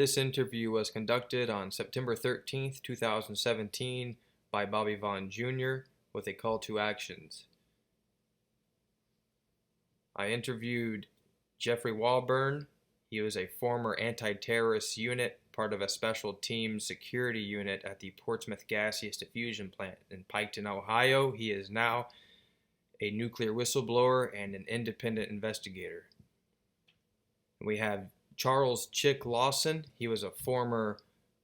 This interview was conducted on September 13th, 2017 by Bobby Vaughn Jr. with a call to actions. I interviewed Jeffrey Walburn. He was a former anti-terrorist unit, part of a special team security unit at the Portsmouth Gaseous Diffusion plant in Piketon, Ohio. He is now a nuclear whistleblower and an independent investigator. We have Charles Chick Lawson. He was a former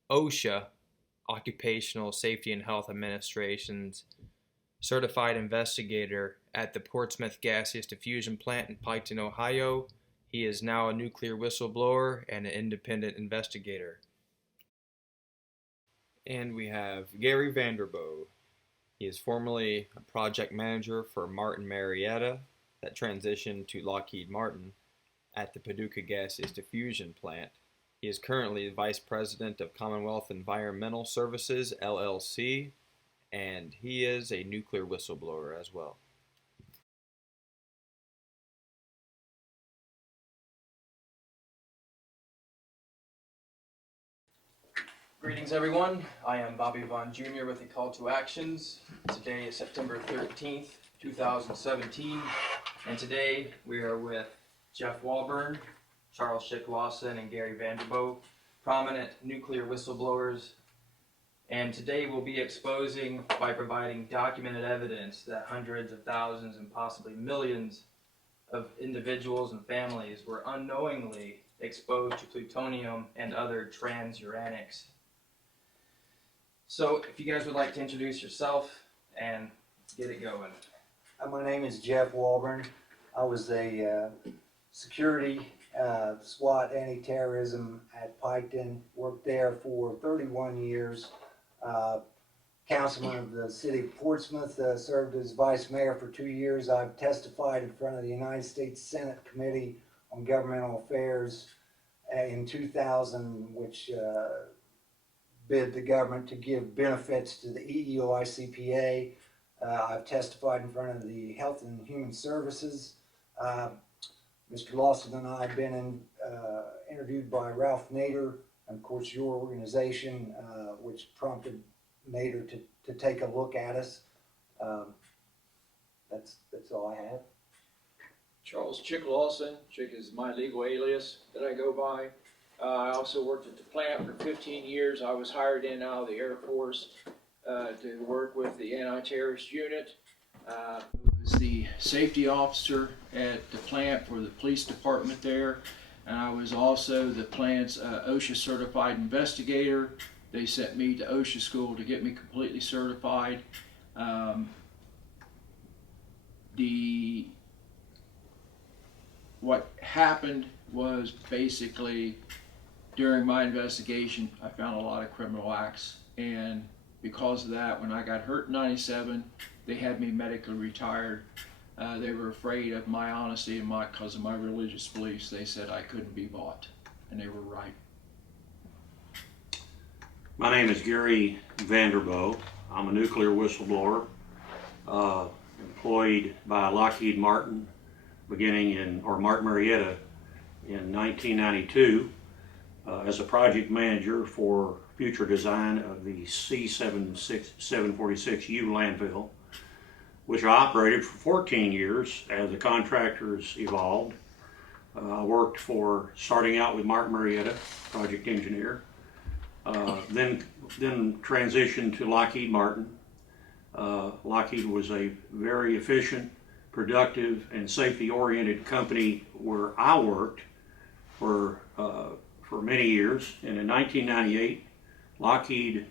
OSHA, Occupational Safety and Health Administration's certified investigator at the Portsmouth Gaseous Diffusion plant in Piketon, Ohio. He is now a nuclear whistleblower and an independent investigator. And we have Gary Vander Boegh. He is formerly a project manager for Martin Marietta that transitioned to Lockheed Martin at the Paducah Gaseous Diffusion plant. He is currently Vice President of Commonwealth Environmental Services, LLC, and he is a nuclear whistleblower as well. Greetings everyone, I am Bobby Vaughn Jr. with a call to actions. Today is September 13th, 2017, and today we are with Jeff Walburn, Charles Chick Lawson, and Gary Vander Boegh, prominent nuclear whistleblowers. And today we'll be exposing by providing documented evidence that hundreds of thousands and possibly millions of individuals and families were unknowingly exposed to plutonium and other transuranics. So if you guys would like to introduce yourself and get it going. My name is Jeff Walburn. I was a security SWAT anti-terrorism at Piketon, worked there for 31 years. Councilman of the city of Portsmouth, served as vice mayor for 2 years. I've testified in front of the United States Senate Committee on Governmental Affairs in 2000, which bid the government to give benefits to the EEOICPA. I've testified in front of the Health and Human Services. Mr. Lawson and I have been interviewed by Ralph Nader, and of course your organization, which prompted Nader to take a look at us. That's all I have. Charles Chick Lawson. Chick is my legal alias that I go by. I also worked at the plant for 15 years. I was hired in out of the Air Force to work with the anti-terrorist unit. I was the safety officer at the plant for the police department there, and I was also the plant's OSHA certified investigator. They sent me to OSHA school to get me completely certified. What happened was basically during my investigation I found a lot of criminal acts, and because of that, when I got hurt in '97, they had me medically retired. They were afraid of my honesty and because of my religious beliefs. They said I couldn't be bought, and they were right. My name is Gary Vander Boegh. I'm a nuclear whistleblower, employed by Lockheed Martin Martin Marietta in 1992 as a project manager for future design of the C-746U landfill, which I operated for 14 years as the contractors evolved. I worked starting out with Martin Marietta, project engineer, then transitioned to Lockheed Martin. Lockheed was a very efficient, productive, and safety-oriented company where I worked for many years. And in 1998, Lockheed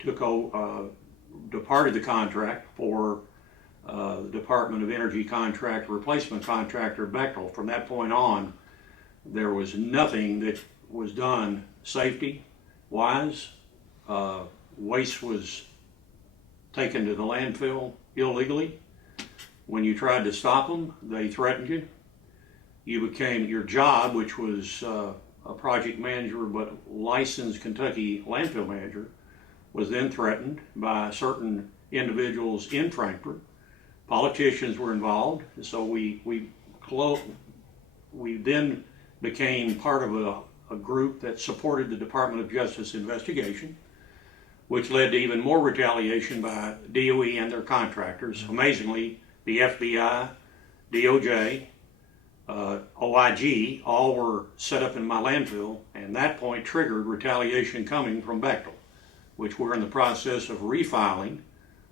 departed the contract for the Department of Energy contract replacement contractor Bechtel. From that point on, there was nothing that was done safety-wise. Waste was taken to the landfill illegally. When you tried to stop them, they threatened you. Your job, which was a project manager but licensed Kentucky landfill manager, was then threatened by certain individuals in Frankfurt. Politicians were involved, so we then became part of a group that supported the Department of Justice investigation, which led to even more retaliation by DOE and their contractors. Amazingly, the FBI, DOJ, OIG, all were set up in my landfill, and that point triggered retaliation coming from Bechtel, which we're in the process of refiling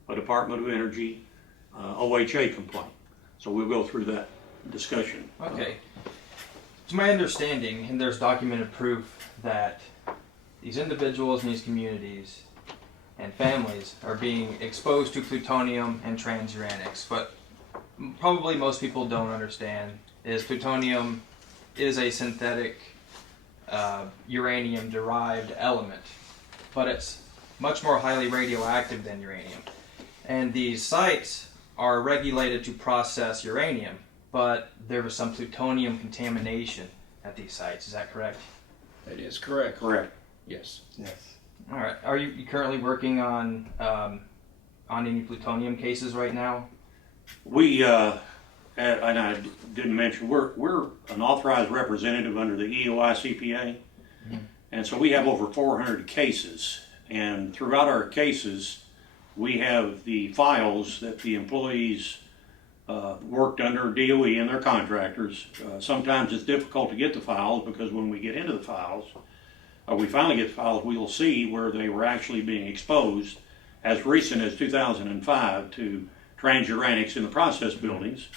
a Department of Energy OHA complaint. So we'll go through that discussion. Okay. To my understanding, and there's documented proof that these individuals in these communities and families are being exposed to plutonium and transuranics, but probably most people don't understand is plutonium is a synthetic uranium derived element, but it's much more highly radioactive than uranium. And these sites are regulated to process uranium, but there was some plutonium contamination at these sites. Is that correct? That is correct. Correct. Yes. Yes. All right. Are you currently working on any plutonium cases right now? We, and I didn't mention, we're an authorized representative under the EOI-CPA, and so we have over 400 cases. And throughout our cases, we have the files that the employees worked under DOE and their contractors. Sometimes it's difficult to get the files because when we get into the files, or we finally get the files, we'll see where they were actually being exposed as recent as 2005 to transuranics in the process buildings.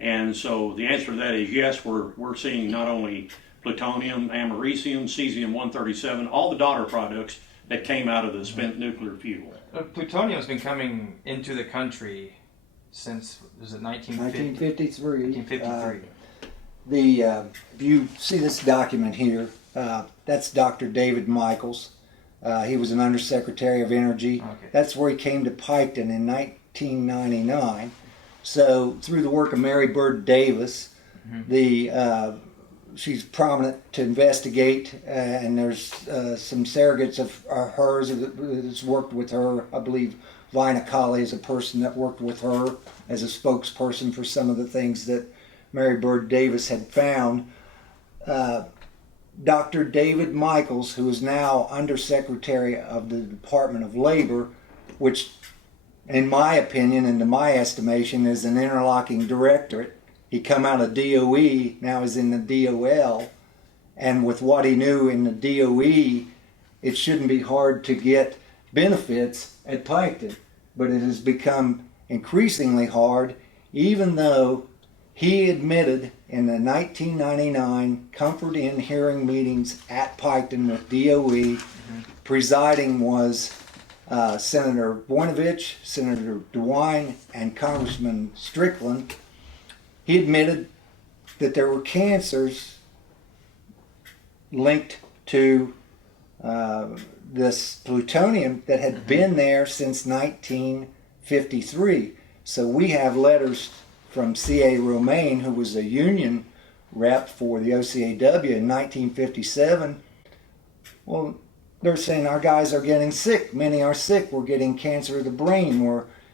And so the answer to that is yes, we're seeing not only plutonium, americium, cesium-137, all the daughter products that came out of the spent nuclear fuel. Plutonium has been coming into the country since, was it 1950? 1953. 1953. If you see this document here, that's Dr. David Michaels. He was an Undersecretary of Energy. Okay. That's where he came to Piketon in 1999. So through the work of Mary Bird Davis, she's prominent to investigate, and there's some surrogates of hers that's worked with her. I believe Vina Colley is a person that worked with her as a spokesperson for some of the things that Mary Bird Davis had found. Dr. David Michaels, who is now Undersecretary of the Department of Labor, which in my opinion and to my estimation is an interlocking directorate. He come out of DOE, now is in the DOL, and with what he knew in the DOE, it shouldn't be hard to get benefits at Piketon. But it has become increasingly hard, even though he admitted in the 1999 Comfort Inn hearing meetings at Piketon with DOE, presiding was Senator Voinovich, Senator DeWine, and Congressman Strickland. He admitted that there were cancers linked to this plutonium that had been there since 1953. So we have letters from C.A. Romaine, who was a union rep for the OCAW in 1957. Well, they're saying our guys are getting sick. Many are sick. We're getting cancer of the brain.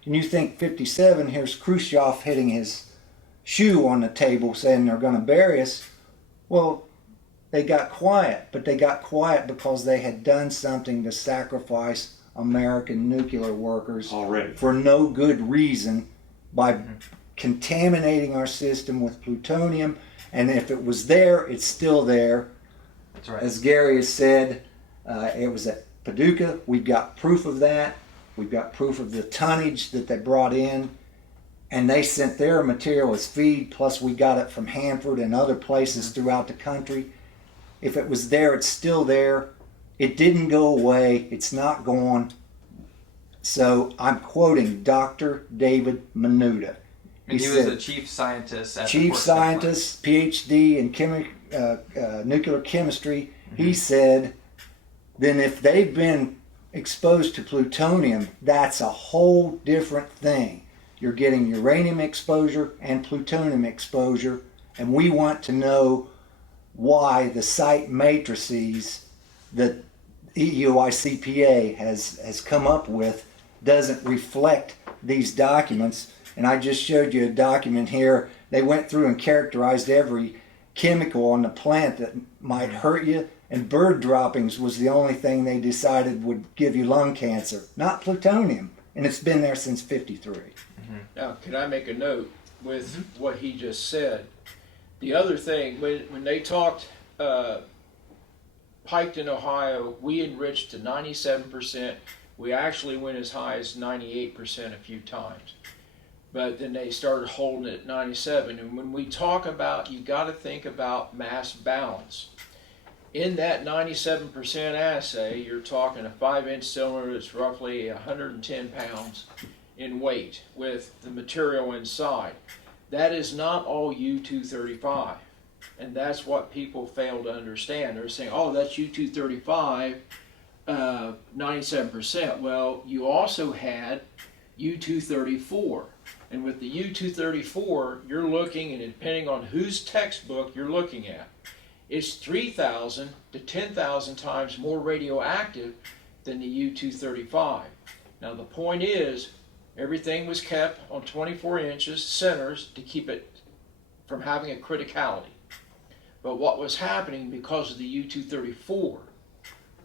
And you think 57, here's Khrushchev hitting his shoe on the table saying they're going to bury us. Well, they got quiet, but they got quiet because they had done something to sacrifice American nuclear workers Already. for no good reason by contaminating our system with plutonium. And if it was there, it's still there. That's right. As Gary has said, it was at Paducah. We've got proof of that. We've got proof of the tonnage that they brought in. And they sent their material as feed, plus we got it from Hanford and other places throughout the country. If it was there, it's still there. It didn't go away. It's not gone. So I'm quoting Dr. David Menuda. And he was a chief scientist at the Chief Portsmouth scientist, PhD in nuclear chemistry. He said, then if they've been exposed to plutonium, that's a whole different thing. You're getting uranium exposure and plutonium exposure, and we want to know why the site matrices that EOI-CPA has come up with doesn't reflect these documents. And I just showed you a document here. They went through and characterized every chemical on the plant that might hurt you, and bird droppings was the only thing they decided would give you lung cancer, not plutonium. And it's been there since '53. Now, can I make a note with what he just said? The other thing, when they talked Piketon, Ohio, we enriched to 97%. We actually went as high as 98% a few times. But then they started holding it at 97. And when we talk about, you got to think about mass balance. In that 97% assay, you're talking a 5-inch cylinder that's roughly 110 pounds in weight with the material inside. That is not all U-235. And that's what people fail to understand. They're saying, oh, that's U-235, 97%. Well, you also had U-234. And with the U-234, you're looking, and depending on whose textbook you're looking at, it's 3,000 to 10,000 times more radioactive than the U-235. Now the point is, everything was kept on 24 inches centers to keep it from having a criticality. But what was happening because of the U-234,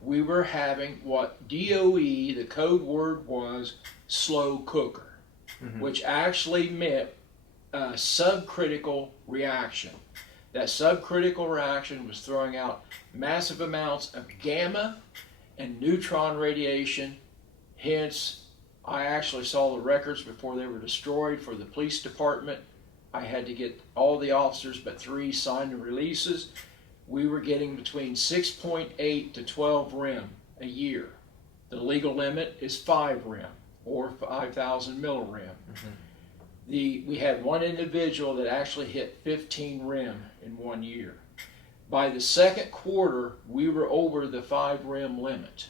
we were having what DOE, the code word was slow cooker, which actually meant a subcritical reaction. That subcritical reaction was throwing out massive amounts of gamma and neutron radiation. Hence, I actually saw the records before they were destroyed for the police department. I had to get all the officers but 3 signed the releases. We were getting between 6.8 to 12 rem a year. The legal limit is 5 rem or 5,000 millirem. We had one individual that actually hit 15 rem in 1 year. By the second quarter, we were over the 5 rem limit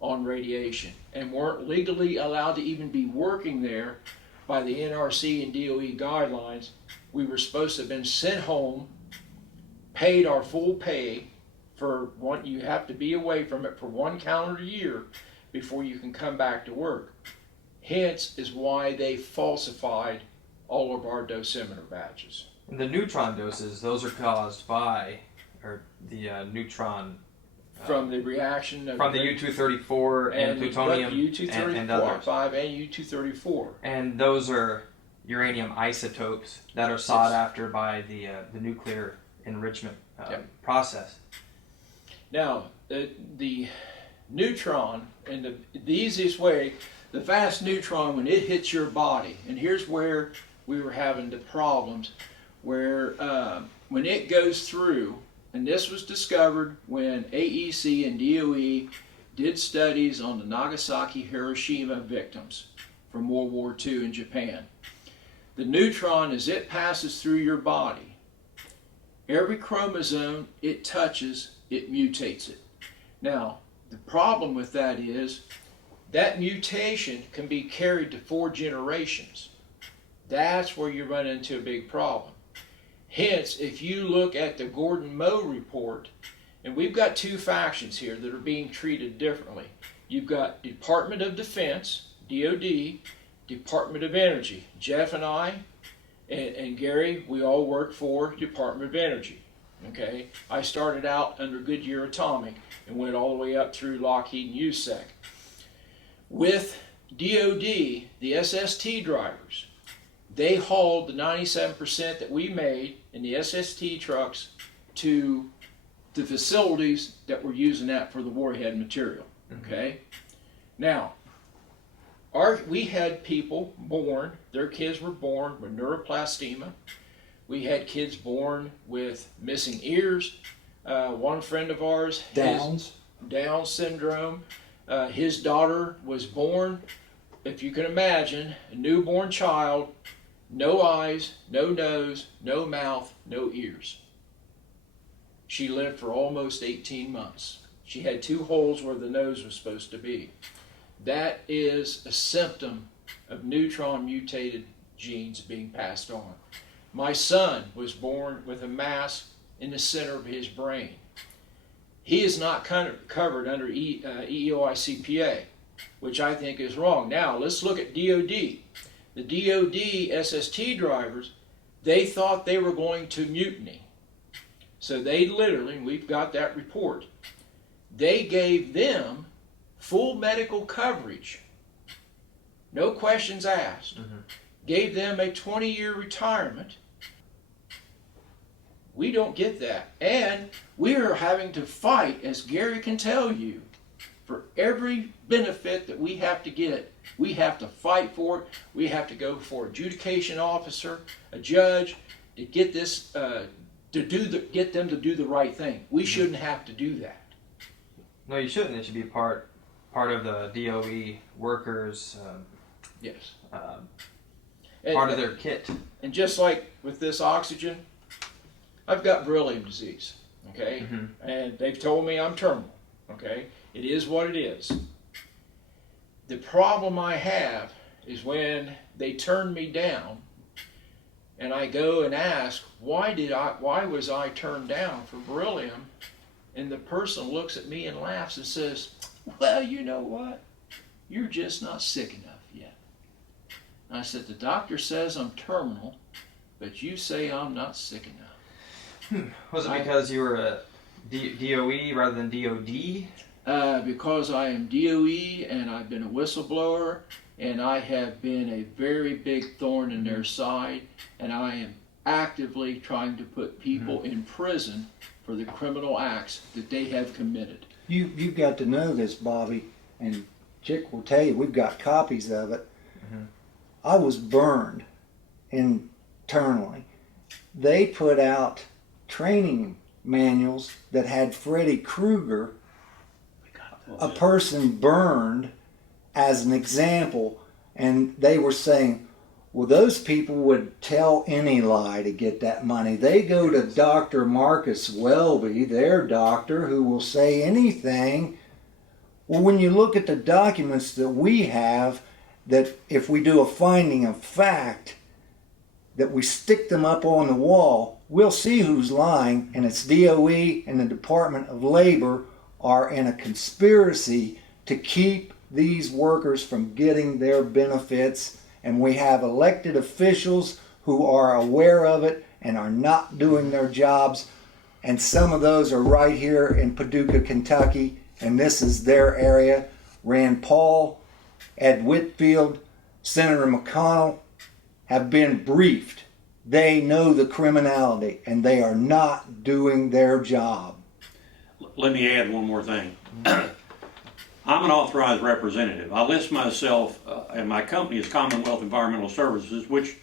on radiation and weren't legally allowed to even be working there by the NRC and DOE guidelines. We were supposed to have been sent home, paid our full pay for one. You have to be away from it for 1 calendar year before you can come back to work. Hence is why they falsified all of our dosimeter badges. The neutron doses, those are caused by, or the neutron from the reaction of from the U-234 and plutonium and others. U-234 and U-234. And those are uranium isotopes that are sought after by the nuclear enrichment process. Now, the neutron, and the easiest way, the fast neutron, when it hits your body, and here's where we were having the problems, where when it goes through, and this was discovered when AEC and DOE did studies on the Nagasaki, Hiroshima victims from World War II in Japan. The neutron, as it passes through your body, every chromosome it touches, it mutates it. Now, the problem with that is that mutation can be carried to 4 generations. That's where you run into a big problem. Hence, if you look at the Gordon-Moe report, and we've got 2 factions here that are being treated differently. You've got Department of Defense, DOD, Department of Energy. Jeff and I and Gary, we all work for Department of Energy. Okay, I started out under Goodyear Atomic and went all the way up through Lockheed and USEC. With DOD, the SST drivers, they hauled the 97% that we made in the SST trucks to the facilities that were using that for the warhead material. Okay, now we had people born, their kids were born with neuroplastema. We had kids born with missing ears. One friend of ours, Down syndrome. His daughter was born, if you can imagine, a newborn child, no eyes, no nose, no mouth, no ears. She lived for almost 18 months. She had 2 holes where the nose was supposed to be. That is a symptom of neutron mutated genes being passed on. My son was born with a mass in the center of his brain. He is not covered under EEOI-CPA, which I think is wrong. Now, let's look at DOD. The DOD SST drivers, they thought they were going to mutiny. So they literally, and we've got that report, they gave them full medical coverage, no questions asked, gave them a 20-year retirement. We don't get that. And we are having to fight, as Gary can tell you, for every benefit that we have to get. We have to fight for it. We have to go for adjudication officer, a judge, to get this, get them to do the right thing. We shouldn't have to do that. No, you shouldn't. It should be part of the DOE workers. Yes. Part of their kit. And just like with this oxygen, I've got beryllium disease, okay? And they've told me I'm terminal, okay? It is what it is. The problem I have is when they turn me down and I go and ask, why was I turned down for beryllium? And the person looks at me and laughs and says, well, you know what? You're just not sick enough yet. And I said, the doctor says I'm terminal, but you say I'm not sick enough. Was it because you were a DOE rather than DOD? Because I am DOE and I've been a whistleblower and I have been a very big thorn in their side, and I am actively trying to put people in prison for the criminal acts that they have committed. You've got to know this, Bobby, and Chick will tell you, we've got copies of it. I was burned internally. They put out training manuals that had Freddy Krueger, a person burned, as an example, and they were saying, well, those people would tell any lie to get that money. They go to Dr. Marcus Welby, their doctor, who will say anything. Well, when you look at the documents that we have, that if we do a finding of fact, that we stick them up on the wall, we'll see who's lying, and it's DOE and the Department of Labor are in a conspiracy to keep these workers from getting their benefits, and we have elected officials who are aware of it and are not doing their jobs, and some of those are right here in Paducah, Kentucky, and this is their area. Rand Paul, Ed Whitfield, Senator McConnell have been briefed. They know the criminality and they are not doing their job. Let me add one more thing. I'm an authorized representative. I list myself and my company is Commonwealth Environmental Services, which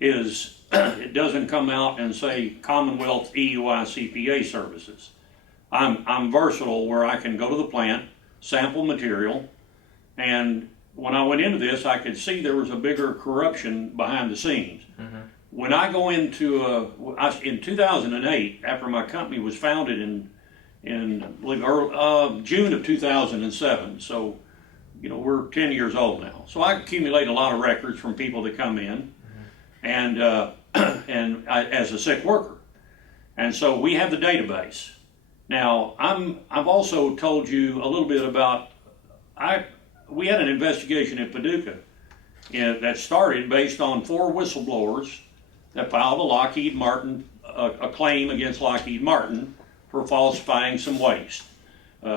is, it doesn't come out and say Commonwealth EUI CPA Services. I'm versatile where I can go to the plant, sample material, and when I went into this, I could see there was a bigger corruption behind the scenes. When I go into, in 2008, after my company was founded in I believe June of 2007, so we're 10 years old now. So I accumulate a lot of records from people that come in, and as a sick worker, and so we have the database. Now I've also told you a little bit about we had an investigation at Paducah that started based on 4 whistleblowers that filed a Lockheed Martin a claim against Lockheed Martin for falsifying some waste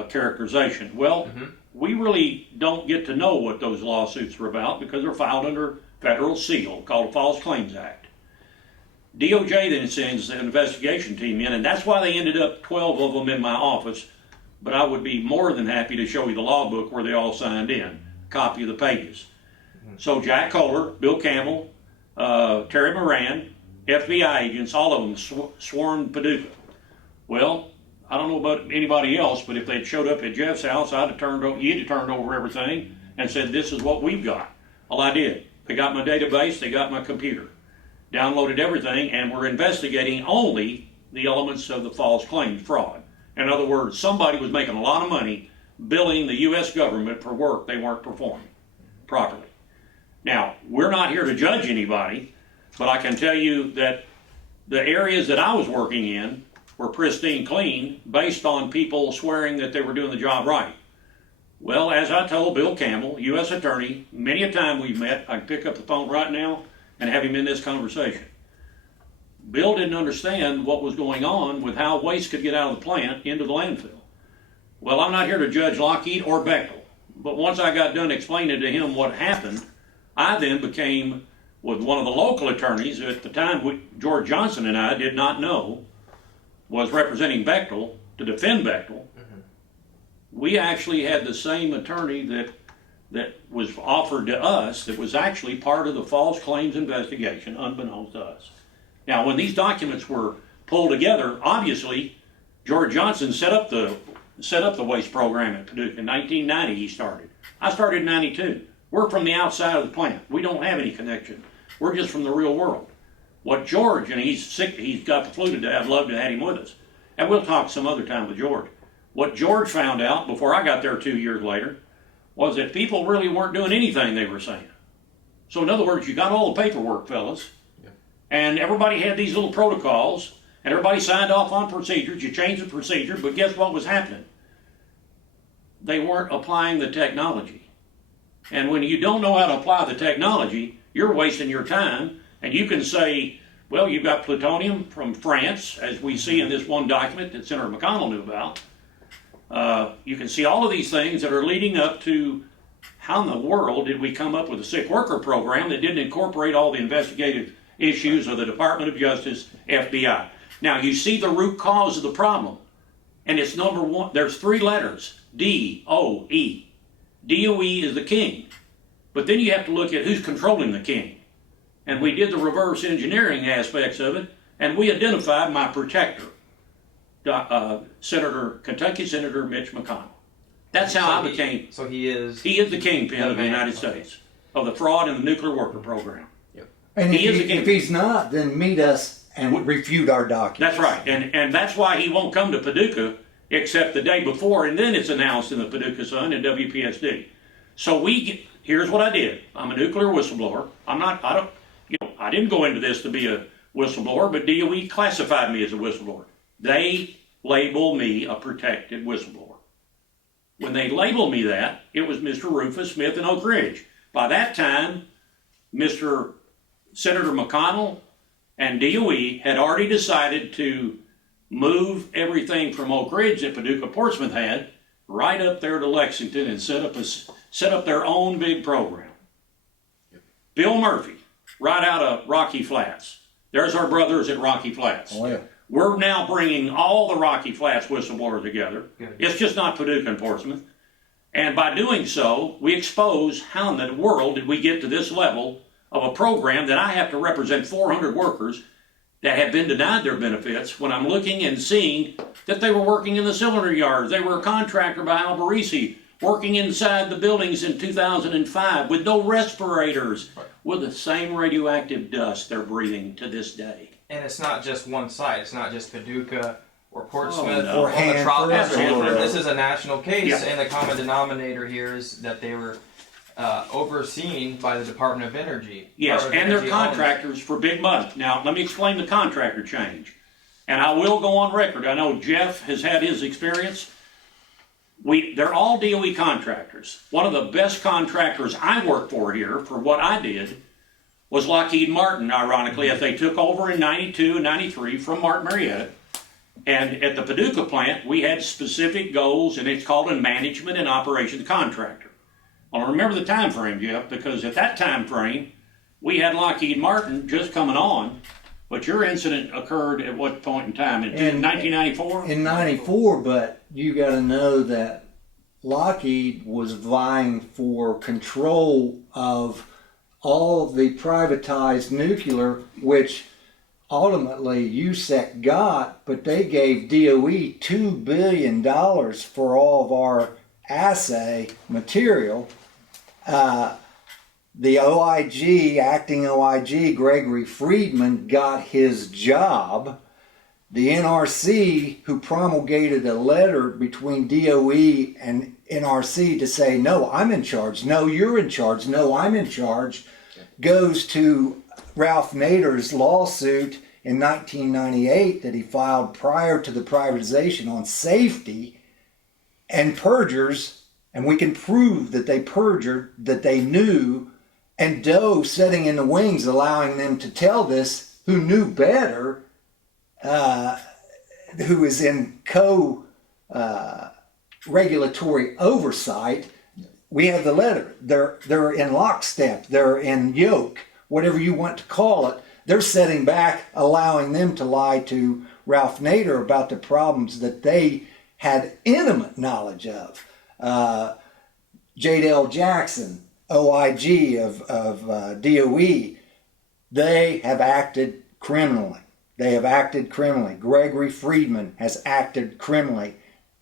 characterization. Well, we really don't get to know what those lawsuits were about because they're filed under federal seal called the False Claims Act. DOJ then sends an investigation team in, and that's why they ended up 12 of them in my office, but I would be more than happy to show you the law book where they all signed in, copy of the pages. So Jack Kohler, Bill Campbell, Terry Moran, FBI agents, all of them swarmed Paducah. Well, I don't know about anybody else, but if they'd showed up at Jeff's house, you'd have turned over everything and said, this is what we've got. Well, I did. They got my database, they got my computer, downloaded everything, and we're investigating only the elements of the false claims fraud. In other words, somebody was making a lot of money billing the U.S. government for work they weren't performing properly. Now, we're not here to judge anybody, but I can tell you that the areas that I was working in were pristine clean based on people swearing that they were doing the job right. Well, as I told Bill Campbell, U.S. Attorney, many a time we've met, I can pick up the phone right now and have him in this conversation. Bill didn't understand what was going on with how waste could get out of the plant into the landfill. Well, I'm not here to judge Lockheed or Bechtel, but once I got done explaining to him what happened, I then became, with one of the local attorneys, who at the time George Johnson and I did not know was representing Bechtel to defend Bechtel. We actually had the same attorney that was offered to us that was actually part of the false claims investigation, unbeknownst to us. Now, when these documents were pulled together, obviously, George Johnson set up the waste program at Paducah. In 1990, he started. I started in 92. We're from the outside of the plant. We don't have any connection. We're just from the real world. What George, and he's sick, he's got the flu today, I'd love to have him with us. And we'll talk some other time with George. What George found out before I got there 2 years later was that people really weren't doing anything they were saying. So in other words, you got all the paperwork, fellas, and everybody had these little protocols, and everybody signed off on procedures. You changed the procedure, but guess what was happening? They weren't applying the technology. And when you don't know how to apply the technology, you're wasting your time, and you can say, well, you've got plutonium from France, as we see in this one document that Senator McConnell knew about. You can see all of these things that are leading up to how in the world did we come up with a sick worker program that didn't incorporate all the investigative issues of the Department of Justice, FBI. Now, you see the root cause of the problem, and it's number one. There's 3 letters, D-O-E. DOE is the king, but then you have to look at who's controlling the king. And we did the reverse engineering aspects of it, and we identified my protector, Kentucky Senator Mitch McConnell. That's how I became. So he is the kingpin of the United States, of the fraud in the nuclear worker program. And He is the king. if he's not, then meet us and refute our documents. That's right, and that's why he won't come to Paducah except the day before, and then it's announced in the Paducah Sun and WPSD. So here's what I did. I'm a nuclear whistleblower. I didn't go into this to be a whistleblower, but DOE classified me as a whistleblower. They label me a protected whistleblower. When they labeled me that, it was Mr. Rufus Smith in Oak Ridge. By that time, Mr. Senator McConnell and DOE had already decided to move everything from Oak Ridge that Paducah Portsmouth had right up there to Lexington and set up their own big program. Bill Murphy, right out of Rocky Flats. There's our brothers at Rocky Flats. Oh, yeah. We're now bringing all the Rocky Flats whistleblowers together. Good. It's just not Paducah and Portsmouth. And by doing so, we expose how in the world did we get to this level of a program that I have to represent 400 workers that have been denied their benefits when I'm looking and seeing that they were working in the cylinder yards. They were a contractor by Alberici, working inside the buildings in 2005 with no respirators, with the same radioactive dust they're breathing to this day. And it's not just one site. It's not just Paducah or Portsmouth no. or the Tropics. Hanford. This is a national case, Yeah. and the common denominator here is that they were overseen by the Department of Energy. Yes, and they're Energy contractors for big money. Now, let me explain the contractor change. And I will go on record. I know Jeff has had his experience. They're all DOE contractors. One of the best contractors I worked for here, for what I did, was Lockheed Martin, ironically, as they took over in 92 and 93 from Martin Marietta. And at the Paducah plant, we had specific goals, and it's called a management and operations contractor. Well, remember the time frame, Jeff, because at that time frame, we had Lockheed Martin just coming on, but your incident occurred at what point in time? In 1994? In 94, but you got to know that Lockheed was vying for control of all the privatized nuclear, which ultimately USEC got, but they gave DOE $2 billion for all of our assay material. The OIG, acting OIG, Gregory Friedman, got his job. The NRC, who promulgated a letter between DOE and NRC to say, no, I'm in charge, no, you're in charge, no, I'm in charge, goes to Ralph Nader's lawsuit in 1998 that he filed prior to the privatization on safety, and perjures, and we can prove that they perjured, that they knew, and Doe sitting in the wings allowing them to tell this who knew better, who is in regulatory oversight, we have the letter. They're in lockstep. They're in yoke, whatever you want to call it. They're sitting back, allowing them to lie to Ralph Nader about the problems that they had intimate knowledge of. J.Dale Jackson, OIG of DOE, they have acted criminally. They have acted criminally. Gregory Friedman has acted criminally.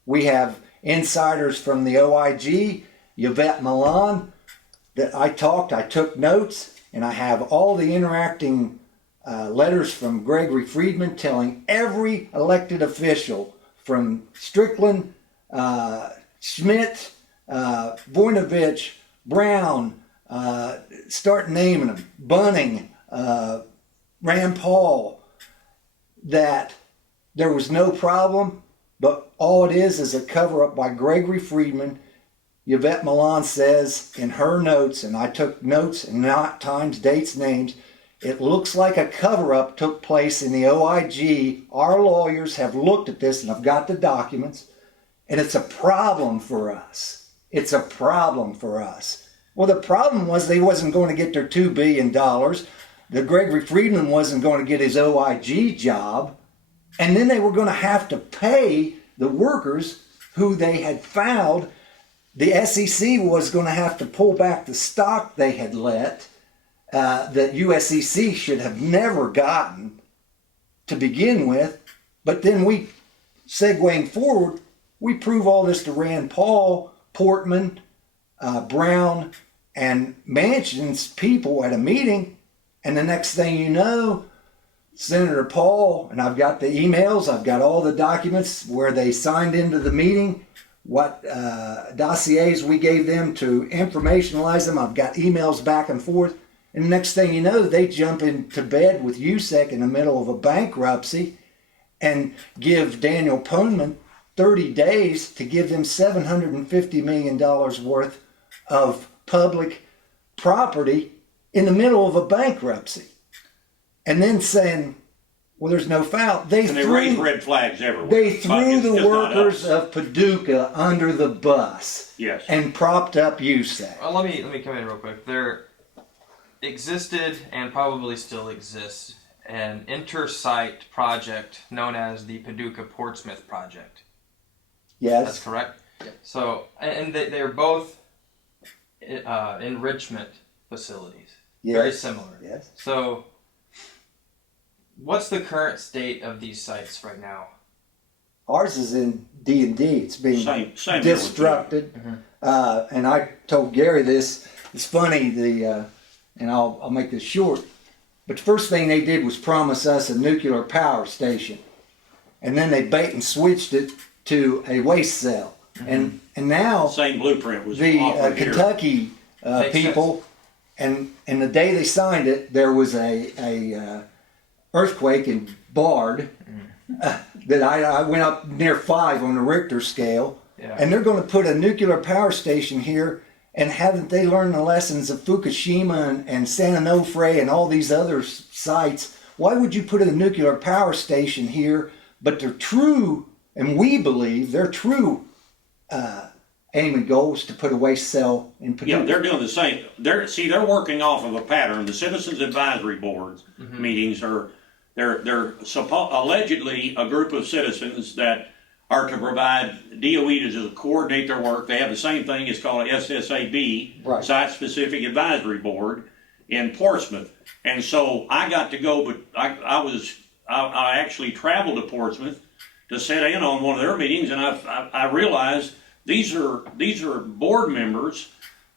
We have insiders from the OIG, Yvette Milan, that I took notes, and I have all the interacting letters from Gregory Friedman telling every elected official from Strickland, Schmidt, Voinovich, Brown, start naming them, Bunning, Rand Paul, that there was no problem, but all it is a cover-up by Gregory Friedman. Yvette Milan says in her notes, and I took notes and not times, dates, names, it looks like a cover-up took place in the OIG. Our lawyers have looked at this and have got the documents, and it's a problem for us. It's a problem for us. Well, the problem was they wasn't going to get their $2 billion. The Gregory Friedman wasn't going to get his OIG job, and then they were going to have to pay the workers who they had found. The SEC was going to have to pull back the stock they had let, that USEC should have never gotten to begin with. But then we, segueing forward, we prove all this to Rand Paul, Portman, Brown, and Manchin's people at a meeting. And the next thing you know, Senator Paul, and I've got the emails, I've got all the documents where they signed into the meeting, what dossiers we gave them to informationalize them. I've got emails back and forth. And the next thing you know, they jump into bed with USEC in the middle of a bankruptcy and give Daniel Poneman 30 days to give them $750 million worth of public property in the middle of a bankruptcy. And then saying, well, there's no foul. They raised red flags everywhere. They threw the workers of Paducah under the bus. Yes. And propped up USEC. Well, let me come in real quick. There existed and probably still exists an intersite project known as the Paducah Portsmouth Project. Yes. That's correct? Yep. So, and they're both enrichment facilities. Yes. Very similar. Yes. So, what's the current state of these sites right now? Ours is in D&D. It's being same destructed. Mm-hmm. And I told Gary this. It's funny, and I'll make this short, but the first thing they did was promise us a nuclear power station. And then they bait and switched it to a waste cell. Mm-hmm. And now same blueprint was the offered Kentucky people, and the day they signed it, there was a earthquake in Bard that I went up near 5 on the Richter scale. Yeah. And they're going to put a nuclear power station here. And haven't they learned the lessons of Fukushima and San Onofre and all these other sites? Why would you put a nuclear power station here? But they're true, and we believe their true aim and goal is to put a waste cell in Paducah. Yeah, they're doing the same. They're working off of a pattern. The Citizens Advisory Boards meetings are they're allegedly a group of citizens that are to provide DOE to coordinate their work. They have the same thing. It's called a SSAB, right. Site-Specific Advisory Board in Portsmouth. And so I got to go, but I actually traveled to Portsmouth to sit in on one of their meetings, and I realized these are board members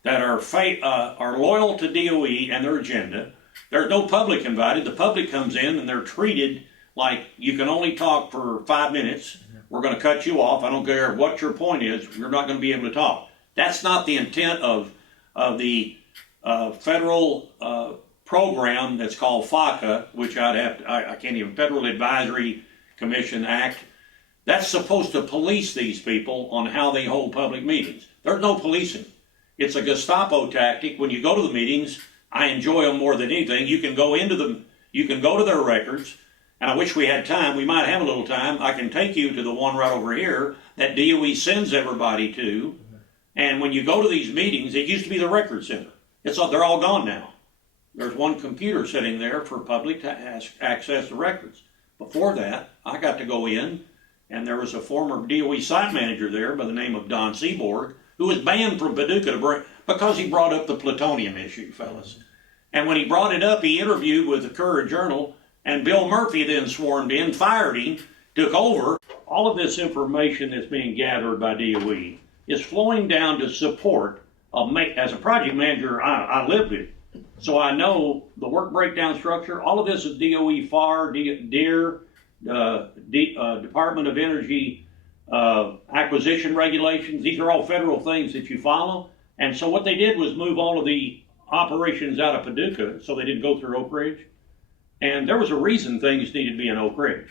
that are loyal to DOE and their agenda. There's no public invited. The public comes in and they're treated like you can only talk for 5 minutes. We're going to cut you off. I don't care what your point is. You're not going to be able to talk. That's not the intent of the federal program that's called FACA, which I can't even, Federal Advisory Commission Act. That's supposed to police these people on how they hold public meetings. There's no policing. It's a Gestapo tactic. When you go to the meetings, I enjoy them more than anything. You can go into You can go to their records, and I wish we had time. We might have a little time. I can take you to the one right over here that DOE sends everybody to. And when you go to these meetings, it used to be the record center. They're all gone now. There's one computer sitting there for public to access the records. Before that, I got to go in, and there was a former DOE site manager there by the name of Don Seaborg, who was banned from Paducah because he brought up the plutonium issue, fellas. And when he brought it up, he interviewed with the Courier Journal, and Bill Murphy then swarmed in, fired him, took over. All of this information that's being gathered by DOE is flowing down to support. As a project manager, I lived it. So I know the work breakdown structure. All of this is DOE, FAR, DEER, Department of Energy acquisition regulations. These are all federal things that you follow. And so what they did was move all of the operations out of Paducah so they didn't go through Oak Ridge. And there was a reason things needed to be in Oak Ridge.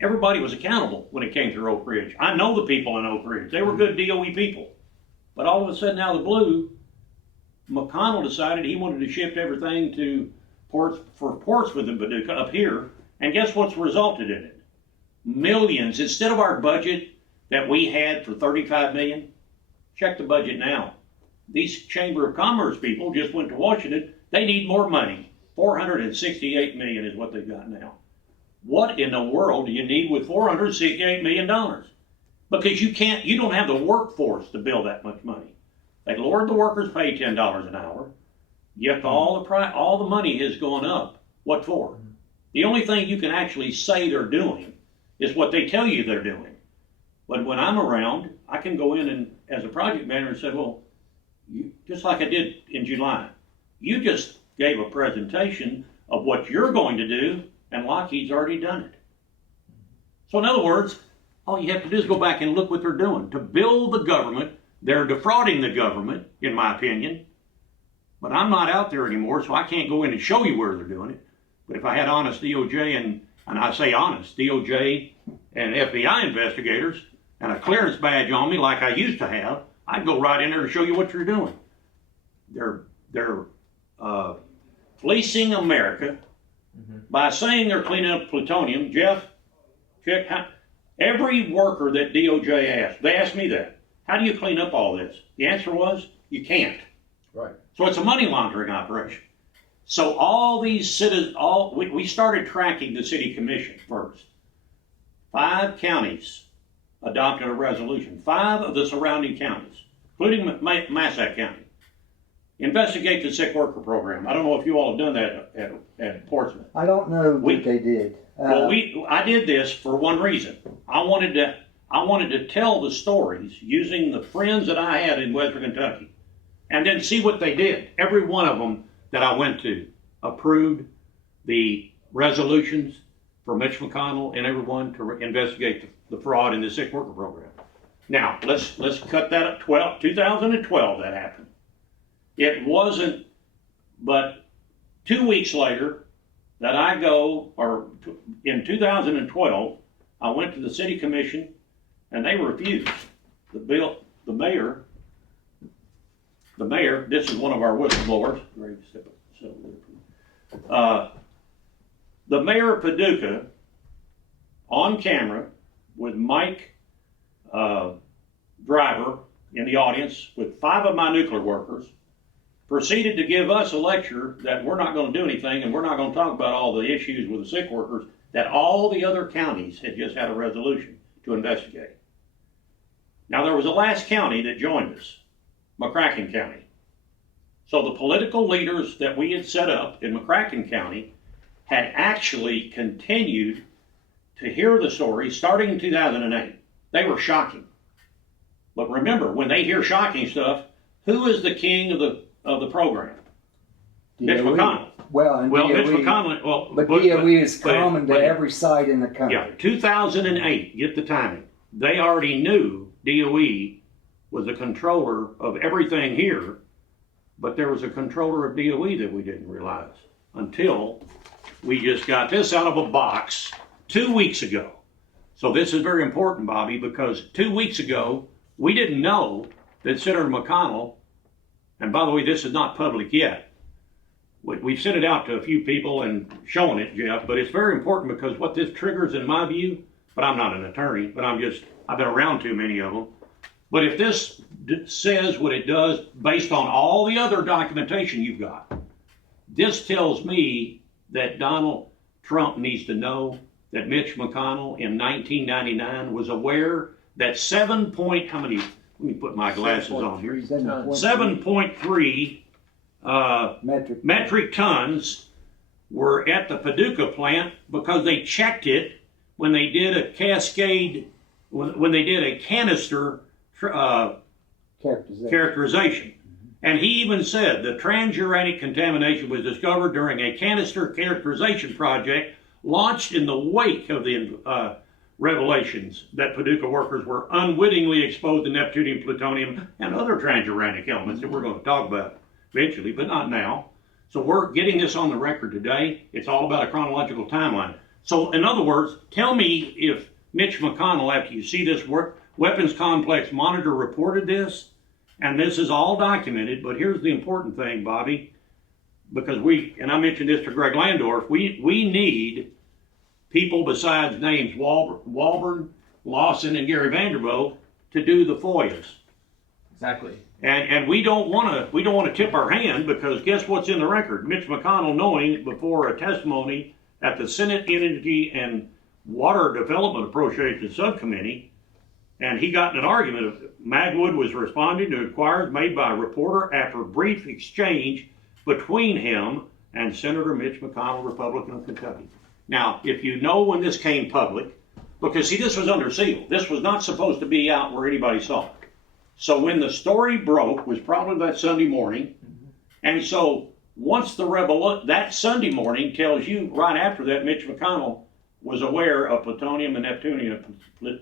Everybody was accountable when it came through Oak Ridge. I know the people in Oak Ridge. They were good DOE people. But all of a sudden, out of the blue, McConnell decided he wanted to shift everything to Portsmouth and Paducah up here. And guess what's resulted in it? Millions. Instead of our budget that we had for $35 million, check the budget now. These Chamber of Commerce people just went to Washington. They need more money. $468 million is what they've got now. What in the world do you need with $468 million? Because you don't have the workforce to build that much money. They lowered the workers' pay $10 an hour, yet all the money has gone up. What for? The only thing you can actually say they're doing is what they tell you they're doing. But when I'm around, I can go in and, as a project manager, and say, well, just like I did in July, you just gave a presentation of what you're going to do, and Lockheed's already done it. So in other words, all you have to do is go back and look what they're doing. To build the government, they're defrauding the government, in my opinion. But I'm not out there anymore, so I can't go in and show you where they're doing it. But if I had honest DOJ, and I say honest, DOJ and FBI investigators, and a clearance badge on me like I used to have, I'd go right in there to show you what they're doing. They're fleecing America by saying they're cleaning up plutonium. Jeff, check every worker that DOJ asked. They asked me that. How do you clean up all this? The answer was, you can't. Right. So it's a money laundering operation. So all these citizens, we started tracking the city commission first. 5 counties adopted a resolution. 5 of the surrounding counties, including Massac County, investigate the sick worker program. I don't know if you all have done that at Portsmouth. I don't know that they did. I did this for one reason. I wanted to tell the stories using the friends that I had in Western Kentucky, and then see what they did. Every one of them that I went to approved the resolutions for Mitch McConnell and everyone to investigate the fraud in the sick worker program. Now, let's cut that up. 2012 that happened. It wasn't but 2 weeks later that in 2012, I went to the city commission and they refused. The mayor, this is one of our whistleblowers. The mayor of Paducah, on camera, with Mike Driver in the audience, with 5 of my nuclear workers, proceeded to give us a lecture that we're not going to do anything and we're not going to talk about all the issues with the sick workers that all the other counties had just had a resolution to investigate. Now, there was a last county that joined us, McCracken County. So the political leaders that we had set up in McCracken County had actually continued to hear the story starting in 2008. They were shocking. But remember, when they hear shocking stuff, who is the king of the program? Mitch McConnell. Mitch McConnell. But DOE is common to every site in the country. Yeah, 2008. Get the timing. They already knew DOE was a controller of everything here, but there was a controller of DOE that we didn't realize until we just got this out of a box 2 weeks ago. So this is very important, Bobby, because 2 weeks ago, we didn't know that Senator McConnell, and by the way, this is not public yet, we've sent it out to a few people and shown it, Jeff, but it's very important because what this triggers in my view, but I'm not an attorney, but I've been around too many of them. But if this says what it does based on all the other documentation you've got, this tells me that Donald Trump needs to know that Mitch McConnell in 1999 was aware that how many, let me put my glasses on here, 7.3 metric tons were at the Paducah plant because they checked it when they did a when they did a canister characterization. And he even said the transuranic contamination was discovered during a canister characterization project launched in the wake of the revelations that Paducah workers were unwittingly exposed to Neptunium, plutonium, and other transuranic elements that we're going to talk about eventually, but not now. So we're getting this on the record today. It's all about a chronological timeline. So in other words, tell me if Mitch McConnell, after you see this weapons complex monitor reported this, and this is all documented, but here's the important thing, Bobby, because I mentioned this to Greg Landorf, we need people besides names Walburn, Lawson, and Gary Vander Boegh to do the FOIAs. Exactly. And we don't want to tip our hand, because guess what's in the record? Mitch McConnell knowing before a testimony at the Senate Energy and Water Development Appropriations Subcommittee, and he got in an argument. Magwood was responding to inquiries made by a reporter after a brief exchange between him and Senator Mitch McConnell, Republican of Kentucky. Now, if you know when this came public, because see, this was under seal. This was not supposed to be out where anybody saw it. So when the story broke was probably that Sunday morning. And so once that Sunday morning tells you right after that Mitch McConnell was aware of plutonium and Neptunium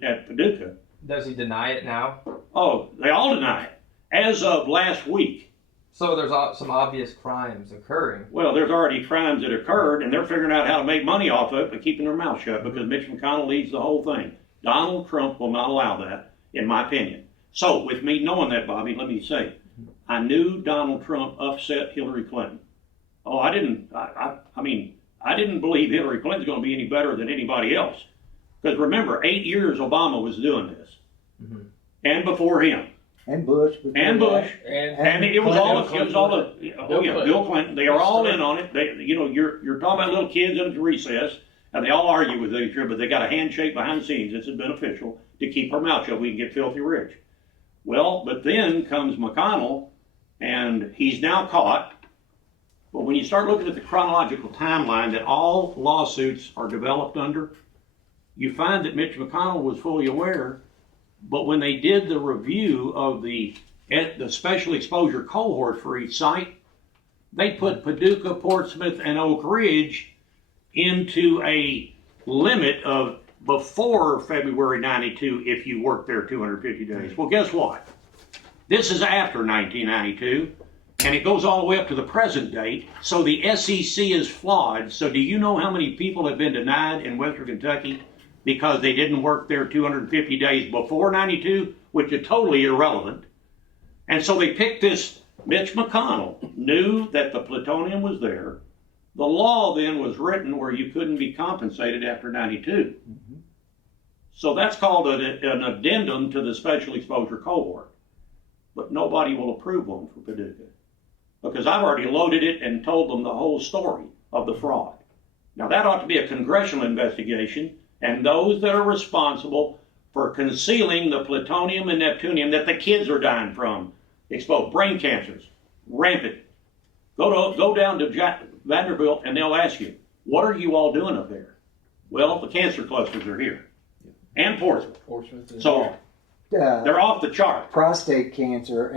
at Paducah. Does he deny it now? Oh, they all deny it. As of last week. So there's some obvious crimes occurring. Well, there's already crimes that occurred, and they're figuring out how to make money off of it by keeping their mouth shut, because Mitch McConnell leads the whole thing. Donald Trump will not allow that, in my opinion. So, with me knowing that, Bobby, let me say, I knew Donald Trump upset Hillary Clinton. Oh, I didn't believe Hillary Clinton's going to be any better than anybody else. Because remember, 8 years Obama was doing this. Mm-hmm. And before him. And Bush. And Bush. And it was all Bill Clinton. They are all in on it. You're talking about little kids in the recess, and they all argue with each other, but they got a handshake behind the scenes. It's beneficial to keep our mouth shut. We can get filthy rich. Well, but then comes McConnell, and he's now caught. But when you start looking at the chronological timeline that all lawsuits are developed under, you find that Mitch McConnell was fully aware. But when they did the review of the special exposure cohort for each site, they put Paducah, Portsmouth, and Oak Ridge into a limit of before February 92 if you worked there 250 days. Well, guess what? This is after 1992, and it goes all the way up to the present date, so the SEC is flawed. So do you know how many people have been denied in Western Kentucky because they didn't work there 250 days before 92, which is totally irrelevant? And so they picked this. Mitch McConnell knew that the plutonium was there. The law then was written where you couldn't be compensated after 92. Mm-hmm. So that's called an addendum to the special exposure cohort. But nobody will approve one for Paducah, because I've already loaded it and told them the whole story of the fraud. Now that ought to be a congressional investigation, and those that are responsible for concealing the plutonium and neptunium that the kids are dying from, exposed, brain cancers, rampant. Go down to Vanderbilt and they'll ask you, what are you all doing up there? Well, the cancer clusters are here. And Portsmouth. So they're off the chart. Prostate cancer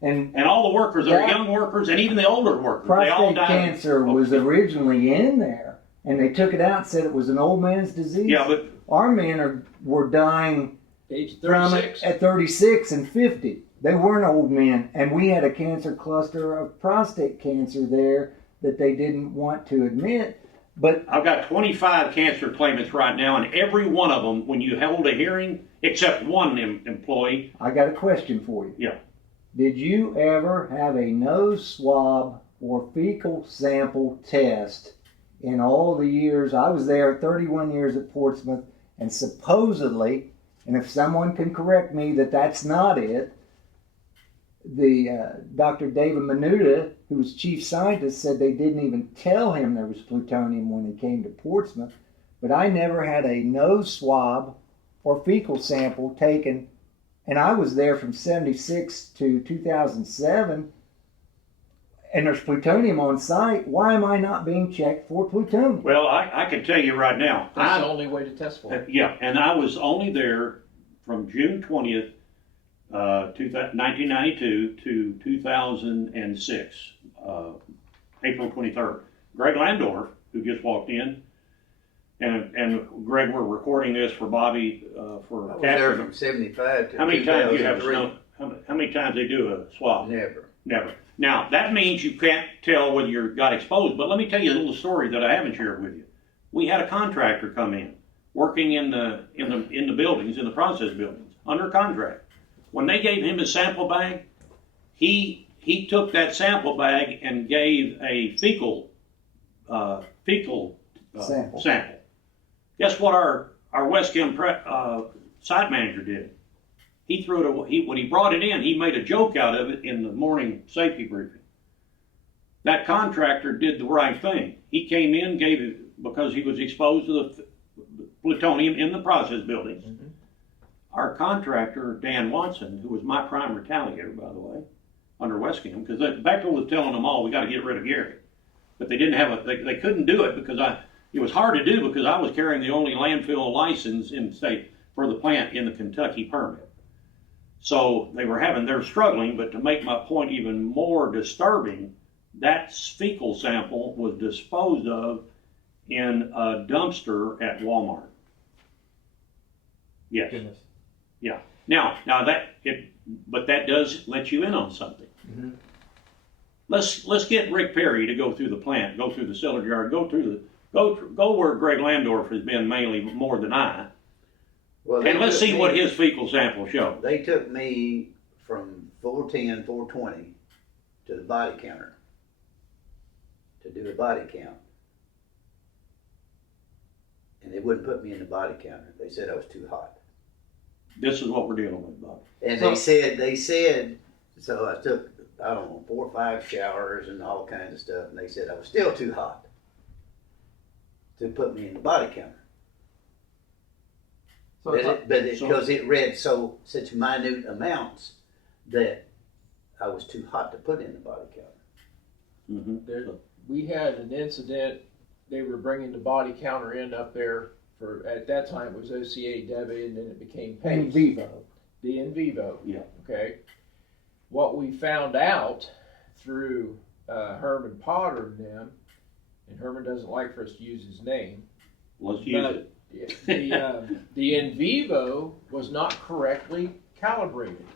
and all the workers, are young workers and even the older workers. They all died. Prostate cancer was originally in there, and they took it out and said it was an old man's disease. Yeah, but our men were dying age from 36. At 36 and 50. They weren't old men, and we had a cancer cluster of prostate cancer there that they didn't want to admit. But I've got 25 cancer claimants right now, and every one of them, when you held a hearing, except one employee. I got a question for you. Yeah. Did you ever have a nose swab or fecal sample test in all the years. I was there 31 years at Portsmouth, and supposedly, and if someone can correct me that that's not it, the Dr. David Minuta, who was chief scientist, said they didn't even tell him there was plutonium when he came to Portsmouth. But I never had a nose swab or fecal sample taken, and I was there from 76 to 2007, and there's plutonium on site. Why am I not being checked for plutonium? Well, I can tell you right now. That's the only way to test for it. Yeah, and I was only there from June 20th, 1992 to 2006, April 23rd. Greg Landorf, who just walked in, and Greg, we're recording this for Bobby for. I was there from 75 to How many times do you have 2003. snow? How many times they do a swab? Never. Never. Now that means you can't tell whether you got exposed. But let me tell you a little story that I haven't shared with you. We had a contractor come in, working in the buildings, in the process buildings, under contract. When they gave him his sample bag, he took that sample bag and gave a fecal sample. Guess what our West Chem site manager did? He threw it away. When he brought it in, he made a joke out of it in the morning safety briefing. That contractor did the right thing. He came in, gave it, because he was exposed to the plutonium in the process buildings. Mm-hmm. Our contractor, Dan Watson, who was my prime retaliator, by the way, under West Chem, because Bechtel was telling them all, we got to get rid of Gary. But they didn't have they couldn't do it because it was hard to do because I was carrying the only landfill license in the state for the plant in the Kentucky permit. So they're struggling, but to make my point even more disturbing, that fecal sample was disposed of in a dumpster at Walmart. Yes. Goodness. Yeah. Now but that does let you in on something. Mm-hmm. Let's get Rick Perry to go through the plant, go through the cellar yard, go where Greg Landorf has been mainly more than I. Well, And let's see what his fecal sample showed. They took me from 410, 420 to the body counter to do a body count. And they wouldn't put me in the body counter. They said I was too hot. This is what we're dealing with, Bob. And they said, so I took, I don't know, 4 or 5 showers and all kinds of stuff. And they said I was still too hot to put me in the body counter. Because it read such minute amounts that I was too hot to put in the body counter. Mm-hmm. We had an incident. They were bringing the body counter in up there for, at that time it was OCA Debbie, and then it became PACE. In vivo. The in vivo. Yeah. Okay. What we found out through Herman Potter and them, and Herman doesn't like for us to use his name. Let's use it. The in vivo was not correctly calibrated.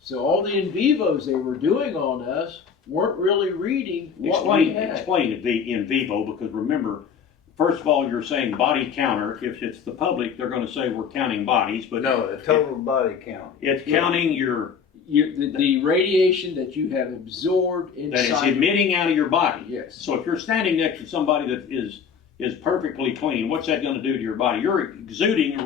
So all the in vivos they were doing on us weren't really reading what we had. Explain the in vivo, because remember, first of all, you're saying body counter. If it's the public, they're going to say we're counting bodies, but No, a total body count. It's counting the radiation that you have absorbed inside. that is emitting out of your body. Yes. So if you're standing next to somebody that is perfectly clean, what's that going to do to your body? You're exuding,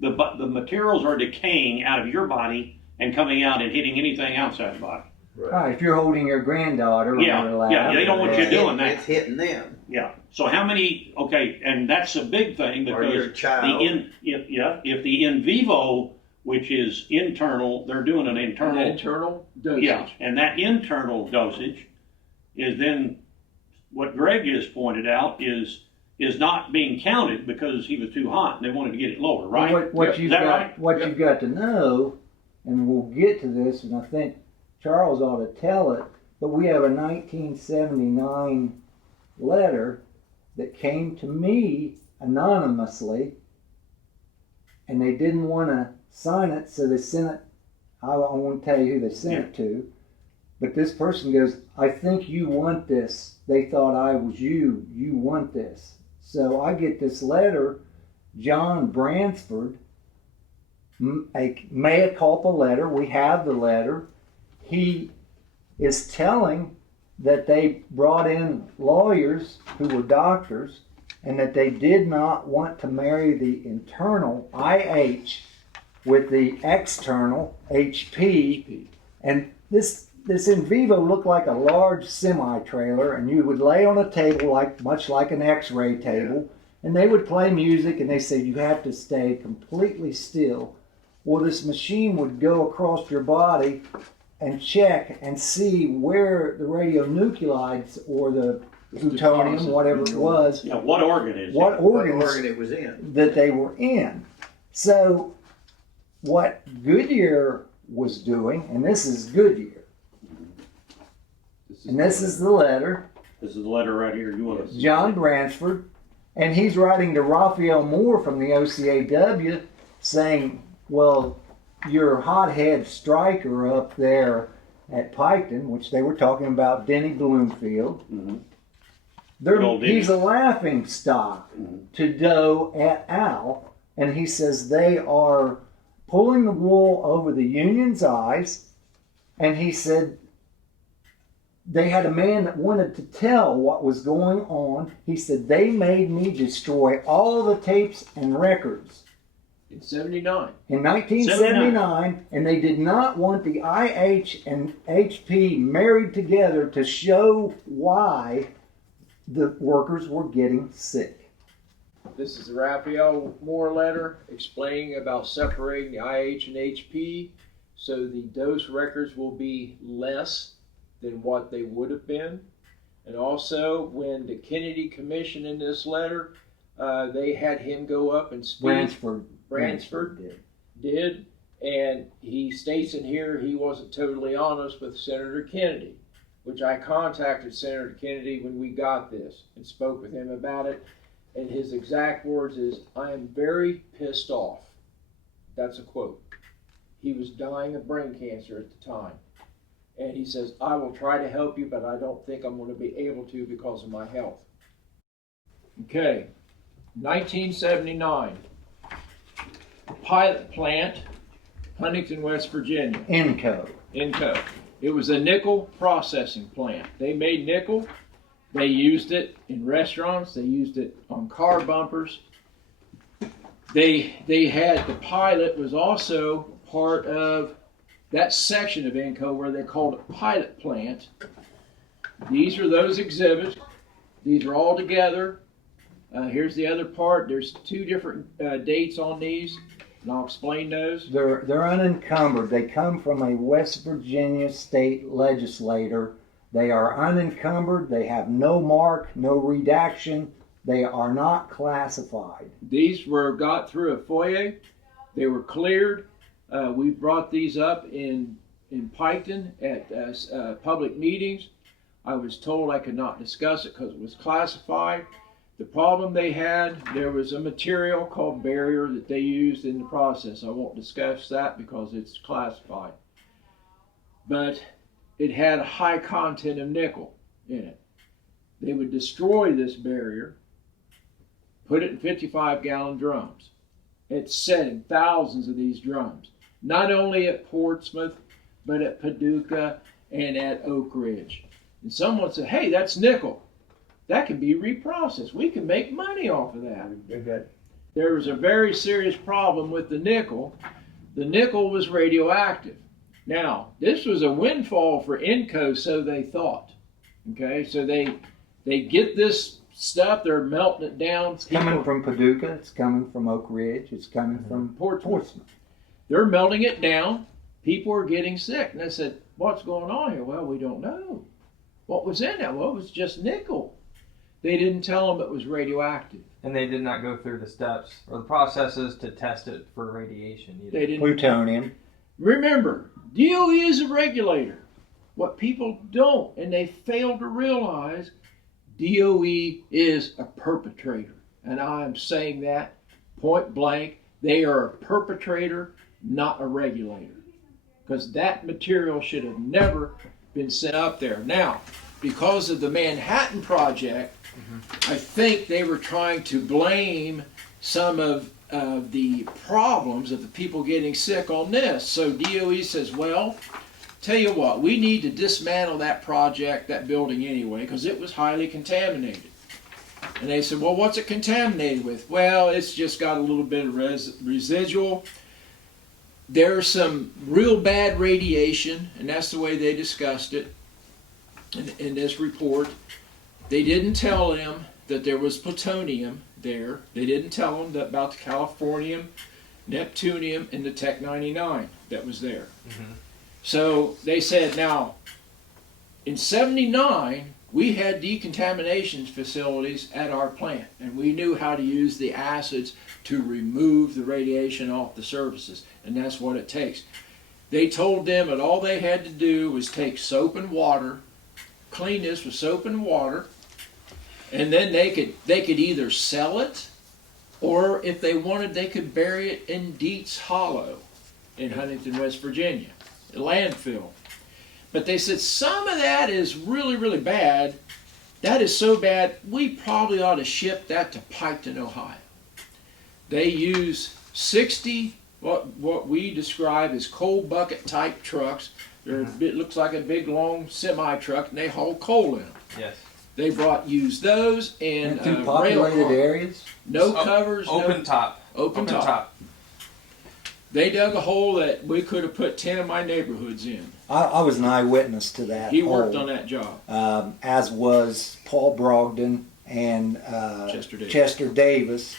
the materials are decaying out of your body and coming out and hitting anything outside the body. Right, if you're holding your granddaughter on your lap. Yeah, they don't want you doing that. It's hitting them. Yeah. So how many? Okay, and that's a big thing because Or your child. if the in vivo, which is internal, they're doing an internal dosage. Yeah, and that internal dosage is then what Greg has pointed out is not being counted because he was too hot and they wanted to get it lower, right? What you've got to know, and we'll get to this, and I think Charles ought to tell it, but we have a 1979 letter that came to me anonymously, and they didn't want to sign it, so they sent it. I won't tell you who they sent it to, but this person goes, I think you want this. They thought I was you. You want this. So I get this letter, John Bransford, a mea culpa letter. We have the letter. He is telling that they brought in lawyers who were doctors, and that they did not want to marry the internal IH with the external HP. And this in vivo looked like a large semi-trailer, and you would lay on a table much like an X-ray table, and they would play music, and they said you have to stay completely still. Well, this machine would go across your body and check and see where the radionuclides or the plutonium, whatever it was, Yeah, what organ is what it? organs What organ it was in. that they were in. So what Goodyear was doing, and this is Goodyear, and this is the letter, This is the letter right here. You want to? John Bransford, and he's writing to Raphael Moore from the OCAW saying, well, your hothead striker up there at Piketon, which they were talking about Denny Bloomfield, Good old Denny. he's a laughing stock to Doe et al. And he says they are pulling the wool over the union's eyes. And he said they had a man that wanted to tell what was going on. He said they made me destroy all the tapes and records In 79. in 1979, and they did not want the IH and HP married together to show why the workers were getting sick. This is the Raphael Moore letter explaining about separating the IH and HP so the dose records will be less than what they would have been. And also, when the Kennedy Commission in this letter, they had him go up and speak. Bransford did, and he states in here he wasn't totally honest with Senator Kennedy, which I contacted Senator Kennedy when we got this and spoke with him about it, and his exact words is, I am very pissed off. That's a quote. He was dying of brain cancer at the time, and he says, I will try to help you, but I don't think I'm going to be able to because of my health. Okay, 1979. Pilot plant, Huntington, West Virginia. INCO. It was a nickel processing plant. They made nickel. They used it in restaurants. They used it on car bumpers. They had, the pilot was also part of that section of INCO where they called it pilot plant. These are those exhibits. These are all together. Here's the other part. There's two different dates on these, and I'll explain those. They're unencumbered. They come from a West Virginia state legislator. They are unencumbered. They have no mark, no redaction. They are not classified. These were got through a FOIA. They were cleared. We brought these up in Piketon at public meetings. I was told I could not discuss it because it was classified. The problem they had, there was a material called barrier that they used in the process. I won't discuss that because it's classified. But it had a high content of nickel in it. They would destroy this barrier, put it in 55-gallon drums. It's set in thousands of these drums, not only at Portsmouth, but at Paducah and at Oak Ridge. And someone said, hey, that's nickel. That can be reprocessed. We can make money off of that. There was a very serious problem with the nickel. The nickel was radioactive. Now, this was a windfall for INCO, so they thought. Okay, so they get this stuff, they're melting it down. It's coming from Paducah. It's coming from Oak Ridge. It's coming from Portsmouth. They're melting it down. People are getting sick. And they said, what's going on here? Well, we don't know. What was in it? Well, it was just nickel. They didn't tell them it was radioactive. And they did not go through the steps or the processes to test it for radiation either. They didn't. Plutonium. Remember, DOE is a regulator. What people don't, and they fail to realize, DOE is a perpetrator. And I am saying that point blank. They are a perpetrator, not a regulator. Because that material should have never been sent up there. Now, because of the Manhattan Project, I think they were trying to blame some of the problems of the people getting sick on this. So DOE says, well, tell you what, we need to dismantle that project, that building anyway, because it was highly contaminated. And they said, well, what's it contaminated with? Well, it's just got a little bit of residual. There's some real bad radiation, and that's the way they discussed it in this report. They didn't tell them that there was plutonium there. They didn't tell them that about the californium, Neptunium, and the Tech-99 that was there. Mm-hmm. So they said, now, in '79, we had decontamination facilities at our plant, and we knew how to use the acids to remove the radiation off the surfaces, and that's what it takes. They told them that all they had to do was take soap and water, clean this with soap and water, and then they could either sell it, or if they wanted, they could bury it in Dietz Hollow in Huntington, West Virginia, a landfill. But they said some of that is really, really bad. That is so bad, we probably ought to ship that to Piketon, Ohio. They use 60, what we describe as coal bucket type trucks. It looks like a big long semi truck, and they haul coal in them. Yes. They used those and through rail populated car. areas. No covers. Open no, top. Open top. They dug a hole that we could have put 10 of my neighborhoods in. I was an eyewitness to that. He worked hole, on that job. as was Paul Brogdon and Chester Davis.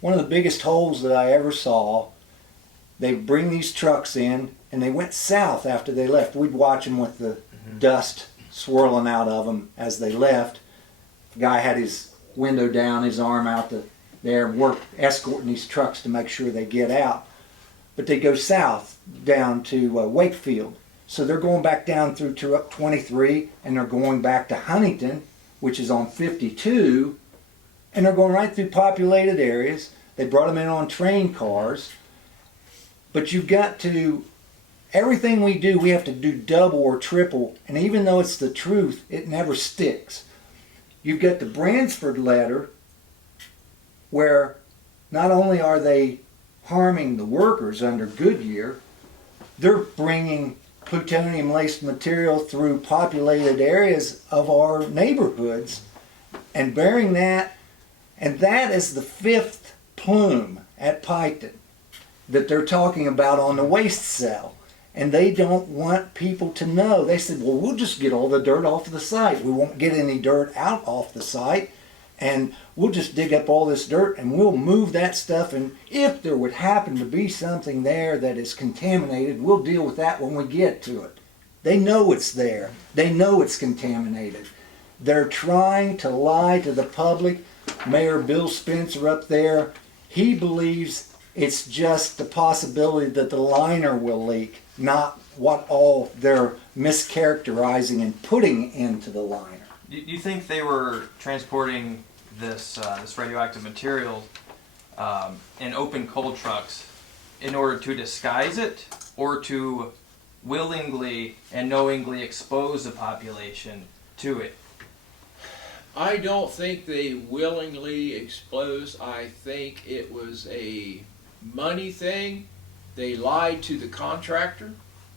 One of the biggest holes that I ever saw. They bring these trucks in, and they went south after they left. We'd watch them with the dust swirling out of them as they left. The guy had his window down, his arm out there, escorting these trucks to make sure they get out. But they go south down to Wakefield. So they're going back down through 23, and they're going back to Huntington, which is on 52, and they're going right through populated areas. They brought them in on train cars. But you've got to, everything we do, we have to do double or triple. And even though it's the truth, it never sticks. You've got the Bransford letter, where not only are they harming the workers under Goodyear, they're bringing plutonium-laced material through populated areas of our neighborhoods and bearing that. And that is the 5th plume at Piketon that they're talking about on the waste cell. And they don't want people to know. They said, well, we'll just get all the dirt off the site. We won't get any dirt out off the site. And we'll just dig up all this dirt and we'll move that stuff. And if there would happen to be something there that is contaminated, we'll deal with that when we get to it. They know it's there. They know it's contaminated. They're trying to lie to the public. Mayor Bill Spencer up there, he believes it's just the possibility that the liner will leak, not what all they're mischaracterizing and putting into the liner. Do you think they were transporting this radioactive material in open coal trucks in order to disguise it, or to willingly and knowingly expose the population to it? I don't think they willingly exposed. I think it was a money thing. They lied to the contractor.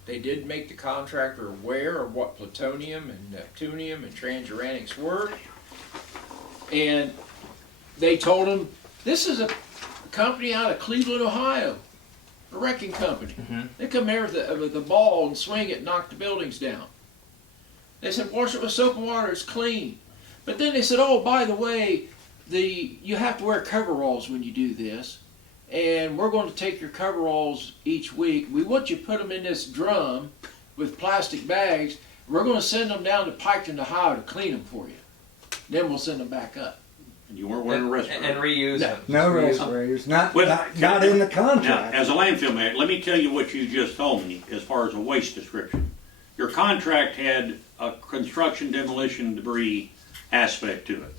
They did make the contractor aware of what plutonium and Neptunium and transuranics were. And they told him, this is a company out of Cleveland, Ohio, a wrecking company. Mm-hmm. They come here with the ball and swing it and knock the buildings down. They said, wash it with soap and water, it's clean. But then they said, oh, by the way, you have to wear coveralls when you do this. And we're going to take your coveralls each week. We want you to put them in this drum with plastic bags. We're going to send them down to Piketon, Ohio to clean them for you. Then we'll send them back up. And you weren't wearing a respirator. And reuse them. No Reuse them. respirators, not Now, in the contract. as a landfill man, let me tell you what you just told me as far as a waste description. Your contract had a construction demolition debris aspect to it.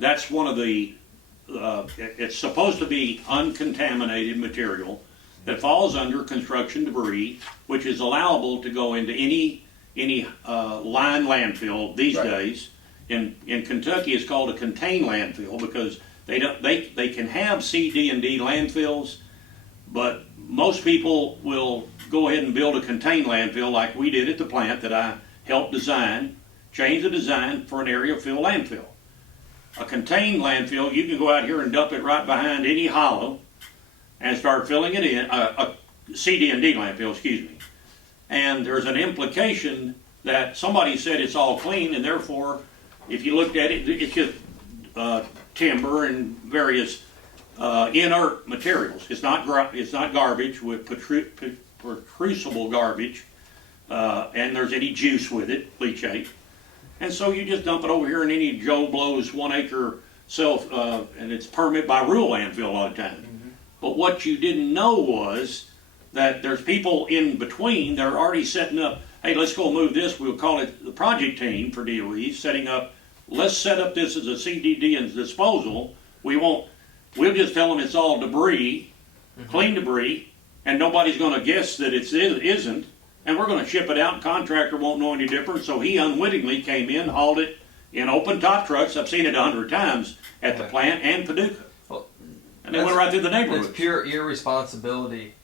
That's one of the, it's supposed to be uncontaminated material that falls under construction debris, which is allowable to go into any line landfill these days. In Kentucky, it's called a contained landfill because they can have C, D, and D landfills, But most people will go ahead and build a contained landfill like we did at the plant that I helped design, change the design for an area fill landfill. A contained landfill, you can go out here and dump it right behind any hollow and start filling it in, a CD&D landfill, excuse me. And there's an implication that somebody said it's all clean, and therefore, if you looked at it, it's just timber and various inert materials. It's not garbage with putrescible garbage, and there's any juice with it, leachate. And so you just dump it over here in any Joe Blow's 1 acre and it's permit by rule landfill a lot of times. Mm-hmm. But what you didn't know was that there's people in between that are already setting up, hey, let's go move this, we'll call it the project team for DOE, setting up, let's set up this as a CDD and disposal. We'll just tell them it's all debris, mm-hmm. clean debris, and nobody's gonna guess that it isn't. And we're going to ship it out, and contractor won't know any different, so he unwittingly came in, hauled it in open top trucks. I've seen it 100 times at the plant and Paducah. Well, and they went right through the neighborhood. It's pure irresponsibility.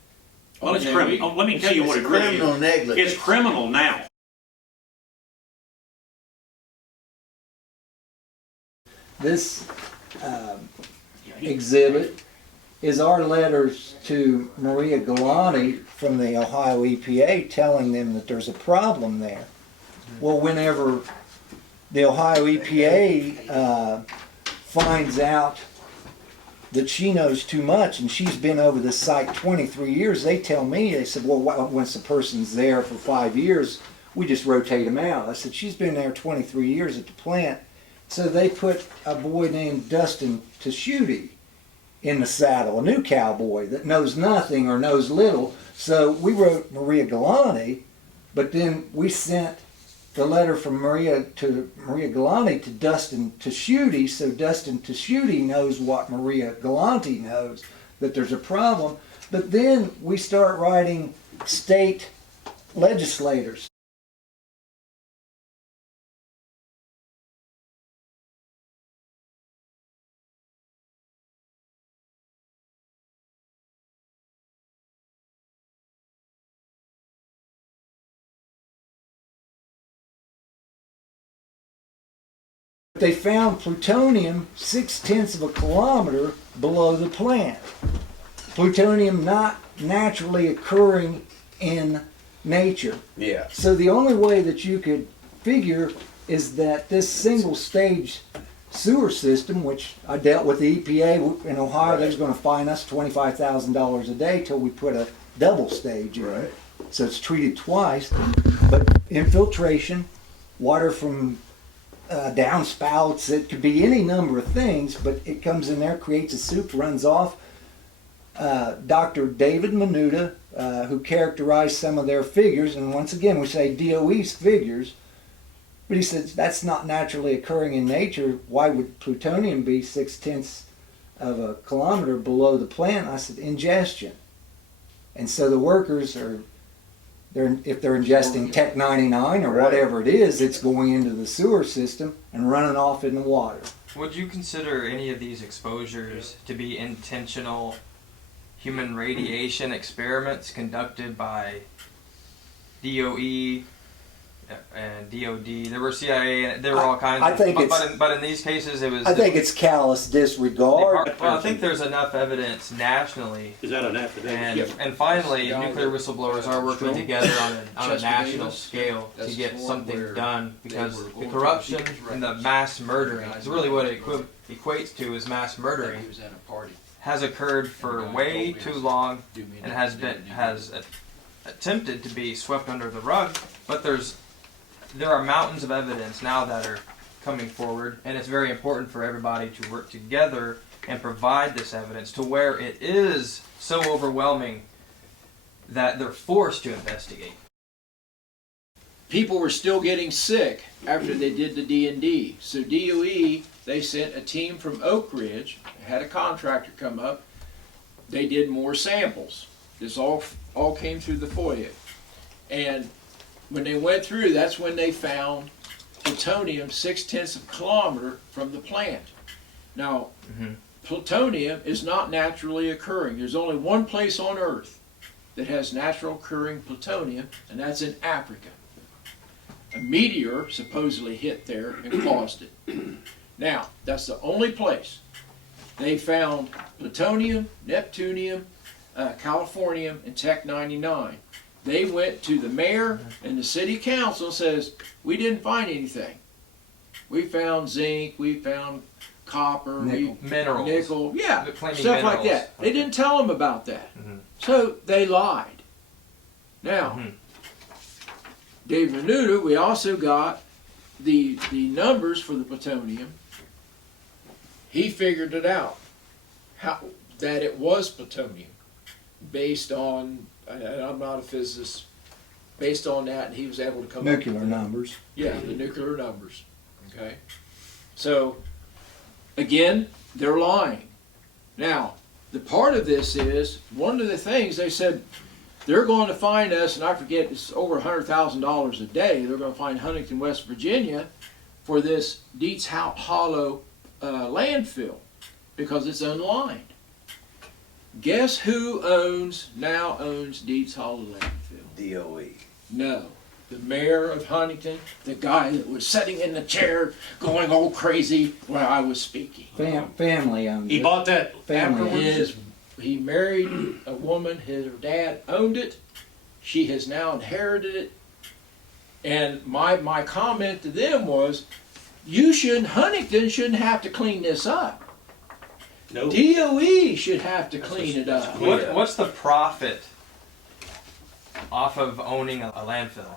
Well, it's criminal. Let me tell you what it really is. Criminal negligence. It's criminal now. This exhibit is our letters to Maria Galante from the Ohio EPA telling them that there's a problem there. Well, whenever the Ohio EPA finds out that she knows too much and she's been over the site 23 years, they tell me, they said, well, once a person's there for 5 years, we just rotate them out. I said, she's been there 23 years at the plant. So they put a boy named Dustin Teshuti in the saddle, a new cowboy that knows nothing or knows little. So we wrote Maria Galante, but then we sent the letter from Maria Galante to Dustin Teshuti, so Dustin Teshuti knows what Maria Galante knows, that there's a problem. But then we start writing state legislators. They found plutonium 6/10 of a kilometer below the plant. Plutonium not naturally occurring in nature. Yeah. So the only way that you could figure is that this single stage sewer system, which I dealt with the EPA in Ohio, they was going to fine us $25,000 a day till we put a double stage in. Right. So it's treated twice, but infiltration, water from downspouts, it could be any number of things, but it comes in there, creates a soup, runs off. Dr. David Minuta, who characterized some of their figures, and once again we say DOE's figures, but he says that's not naturally occurring in nature. Why would plutonium be 6/10 of a kilometer below the plant? I said ingestion. And so the workers are, if they're ingesting Tech 99 or whatever it is, it's going into the sewer system and running off in the water. Would you consider any of these exposures to be intentional human radiation experiments conducted by DOE and DOD? There were CIA, and there were all kinds but in these cases it was... I think it's callous disregard. Well, I think there's enough evidence nationally. Is that an affidavit? And finally, nuclear whistleblowers are working together on a national scale to get something done, because the corruption and the mass murdering is really what it equates to, is mass murdering, has occurred for way too long and has attempted to be swept under the rug, but there are mountains of evidence now that are coming forward, and it's very important for everybody to work together and provide this evidence to where it is so overwhelming that they're forced to investigate. People were still getting sick after they did the D&D. So DOE, they sent a team from Oak Ridge, had a contractor come up. They did more samples. This all came through the FOIA. And when they went through, that's when they found plutonium 6/10 of a kilometer from the plant. Now, plutonium is not naturally occurring. There's only one place on Earth that has natural occurring plutonium, and that's in Africa. A meteor supposedly hit there and caused it. Now, that's the only place. They found plutonium, Neptunium, californium, and Tech-99. They went to the mayor and the city council and says, we didn't find anything. We found zinc, we found copper, Minerals. nickel, yeah, They're claiming stuff like minerals. that. They didn't tell them about that. So they lied. Now, Dave Menuda, we also got the numbers for the plutonium. He figured it out, that it was plutonium, based on, and I'm not a physicist, based on that, and he was able to come Nuclear up with numbers. Yeah, the nuclear numbers. Okay, so again, they're lying. Now, the part of this is, one of the things they said, they're going to find us, and I forget, it's over $100,000 a day, they're going to find Huntington, West Virginia, for this Dietz Hollow landfill, because it's unlined. Guess who now owns Dietz Hollow landfill? DOE. No. The mayor of Huntington, the guy that was sitting in the chair going all crazy while I was speaking. Family owns He it. bought that Family. afterwards? He married a woman, his dad owned it, she has now inherited it, and my comment to them was, Huntington shouldn't have to clean this up. No. DOE should have to clean it up. What's the profit off of owning a landfill?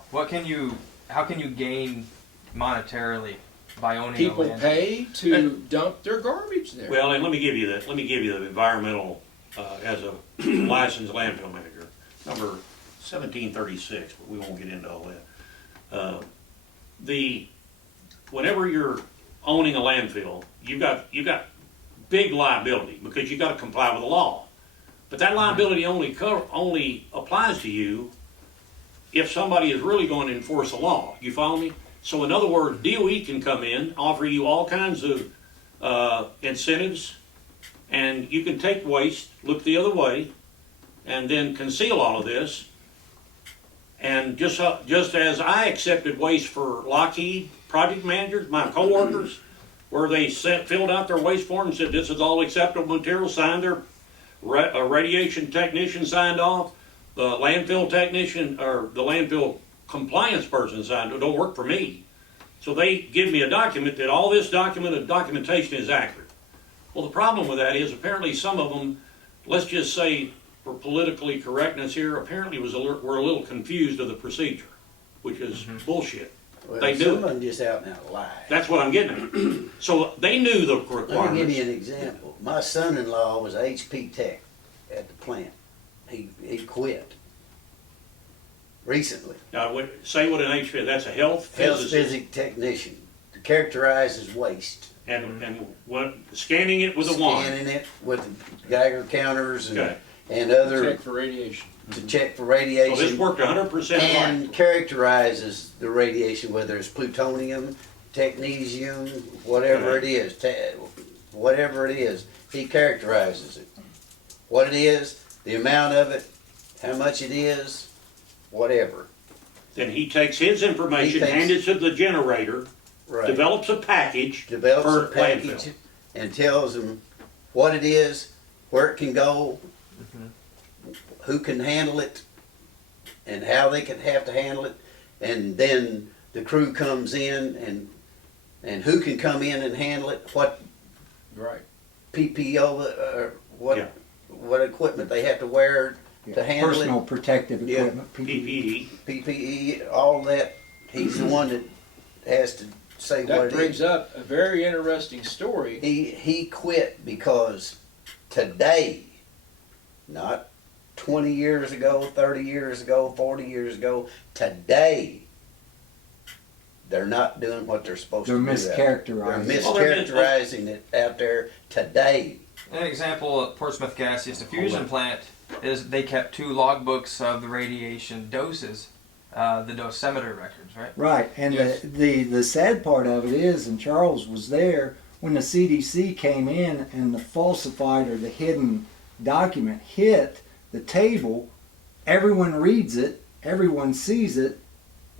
How can you gain monetarily by owning People a landfill? pay to dump their garbage there. Well, and let me give you the environmental, as a licensed landfill manager, number 1736, but we won't get into all that. Whenever you're owning a landfill, you've got big liability because you've got to comply with the law. But that liability only applies to you if somebody is really going to enforce the law. You follow me? So in other words, DOE can come in, offer you all kinds of incentives, and you can take waste, look the other way, and then conceal all of this. And just as I accepted waste for Lockheed project managers, my coworkers, where they filled out their waste form and said this is all acceptable material, signed their a radiation technician signed off, the landfill technician or the landfill compliance person signed it. Don't work for me. So they give me a document that all this documentation is accurate. Well, the problem with that is apparently some of them, let's just say for politically correctness here, apparently were a little confused of the procedure, which is bullshit. Well, They do. some of them just out and out lie. That's what I'm getting at. So they knew the requirements. Let me give you an example. My son-in-law was HP tech at the plant. He quit recently. Now, say what an HPS, that's a health Health physicist. physics technician. Characterizes waste. And what, scanning it with a wand. Scanning it with Geiger counters and, Okay. and other Check for radiation. to check for radiation. So this worked 100% and right. characterizes the radiation, whether it's plutonium, technetium, whatever it is, whatever it is, he characterizes it. What it is, the amount of it, how much it is, whatever. Then he takes his information, hands it to the generator, Right. develops a package Develops for a package landfill. and tells them what it is, where it can go, who can handle it, and how they can have to handle it, and then the crew comes in and who can come in and handle it, what Right. PPO or what Yeah. what equipment they have to wear to handle Personal protective Yeah. equipment, PPE. PPE. PPE, all that. He's the one that has to say what That it brings is. up a very interesting story. He quit because today, not 20 years ago, 30 years ago, 40 years ago, today, they're not doing what they're supposed They're to do. mischaracterizing. They're Well, mischaracterizing it out there today. An example at Portsmouth Gaseous Diffusion plant is they kept 2 logbooks of the radiation doses, the dosimeter records, right? Right, and Yes. the sad part of it is, and Charles was there, when the CDC came in and the falsified or the hidden document hit the table, everyone reads it, everyone sees it,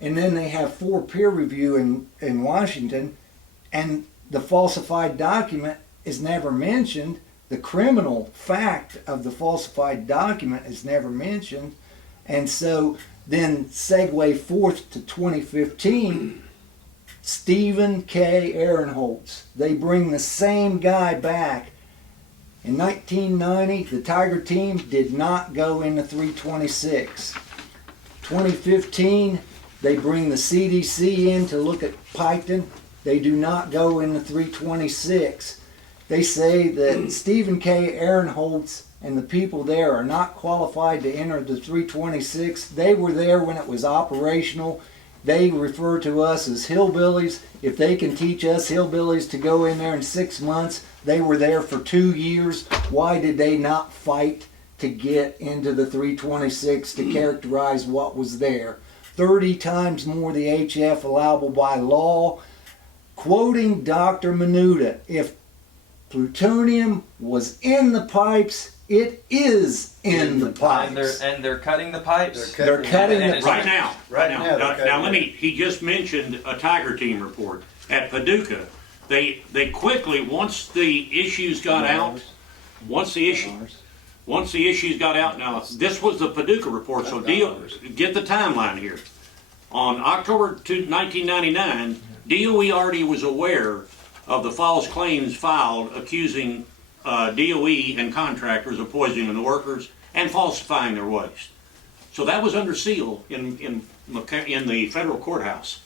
and then they have 4 peer review in Washington, and the falsified document is never mentioned. The criminal fact of the falsified document is never mentioned. And so then segue forth to 2015, Stephen K. Ehrenholz. They bring the same guy back. In 1990, the Tiger team did not go into 326. 2015, they bring the CDC in to look at Piketon. They do not go into 326. They say that Stephen K. Ehrenholz and the people there are not qualified to enter the 326. They were there when it was operational. They refer to us as hillbillies. If they can teach us hillbillies to go in there in 6 months, they were there for 2 years. Why did they not fight to get into the 326 to characterize what was there? 30 times more the HF allowable by law. Quoting Dr. Minuta, if plutonium was in the pipes, it is in the pipes. And they're cutting the pipes. They're cutting And the it's Right now. Now let me, it. he just mentioned a Tiger team report. At Paducah, they quickly, once the issues got out, once the issues got out, now this was the Paducah report, so get the timeline here. On October 1999, DOE already was aware of the false claims filed accusing DOE and contractors of poisoning the workers and falsifying their waste. So that was under seal in the federal courthouse.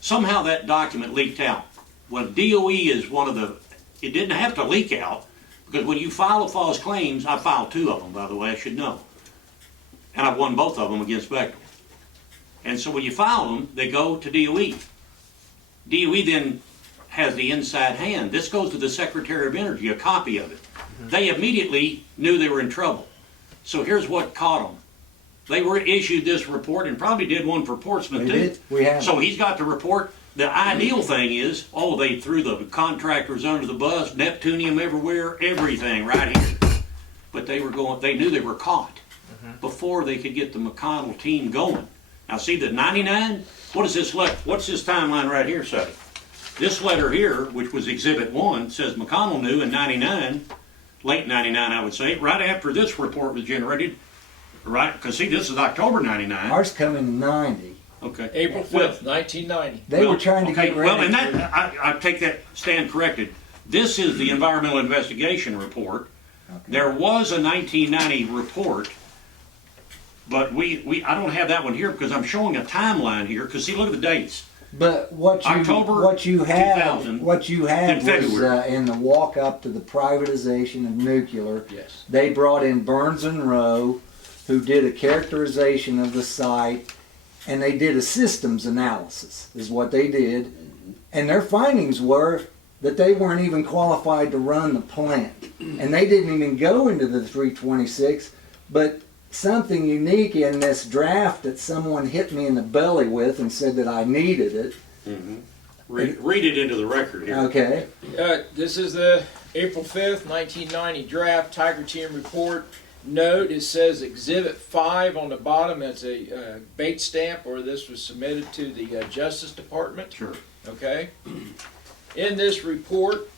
Somehow that document leaked out. Well, DOE is one of the, it didn't have to leak out, because when you file a false claims, I filed 2 of them, by the way, I should know. And I've won both of them against Bechtel. And so when you file them, they go to DOE. DOE then has the inside hand. This goes to the Secretary of Energy, a copy of it. They immediately knew they were in trouble. So here's what caught them. They were issued this report and probably did one for Portsmouth too. We have. So he's got the report. The ideal thing is, they threw the contractors under the bus, Neptunium everywhere, everything right here. But they knew they were caught before they could get the McConnell team going. Now see the 99, what's this timeline right here say? This letter here, which was Exhibit 1, says McConnell knew in 99, late 99 I would say, right after this report was generated, right, because see this is October 99. Ours come in 90. Okay. April 5th, 1990. They were trying to get ready. Well, and that, I take that stand corrected. This is the environmental investigation report. Okay. There was a 1990 report, but I don't have that one here because I'm showing a timeline here. Because see, look at the dates. But what you October 2000, was in February. In the walk up to the privatization of nuclear. Yes. They brought in Burns and Rowe, who did a characterization of the site, and they did a systems analysis, is what they did. And their findings were that they weren't even qualified to run the plant. And they didn't even go into the 326, but something unique in this draft that someone hit me in the belly with and said that I needed it. Read it into the record here. Okay. This is the April 5th, 1990 draft Tiger Team report. Note, it says Exhibit 5 on the bottom. That's a bait stamp, or this was submitted to the Justice Department. Sure. Okay. In this report,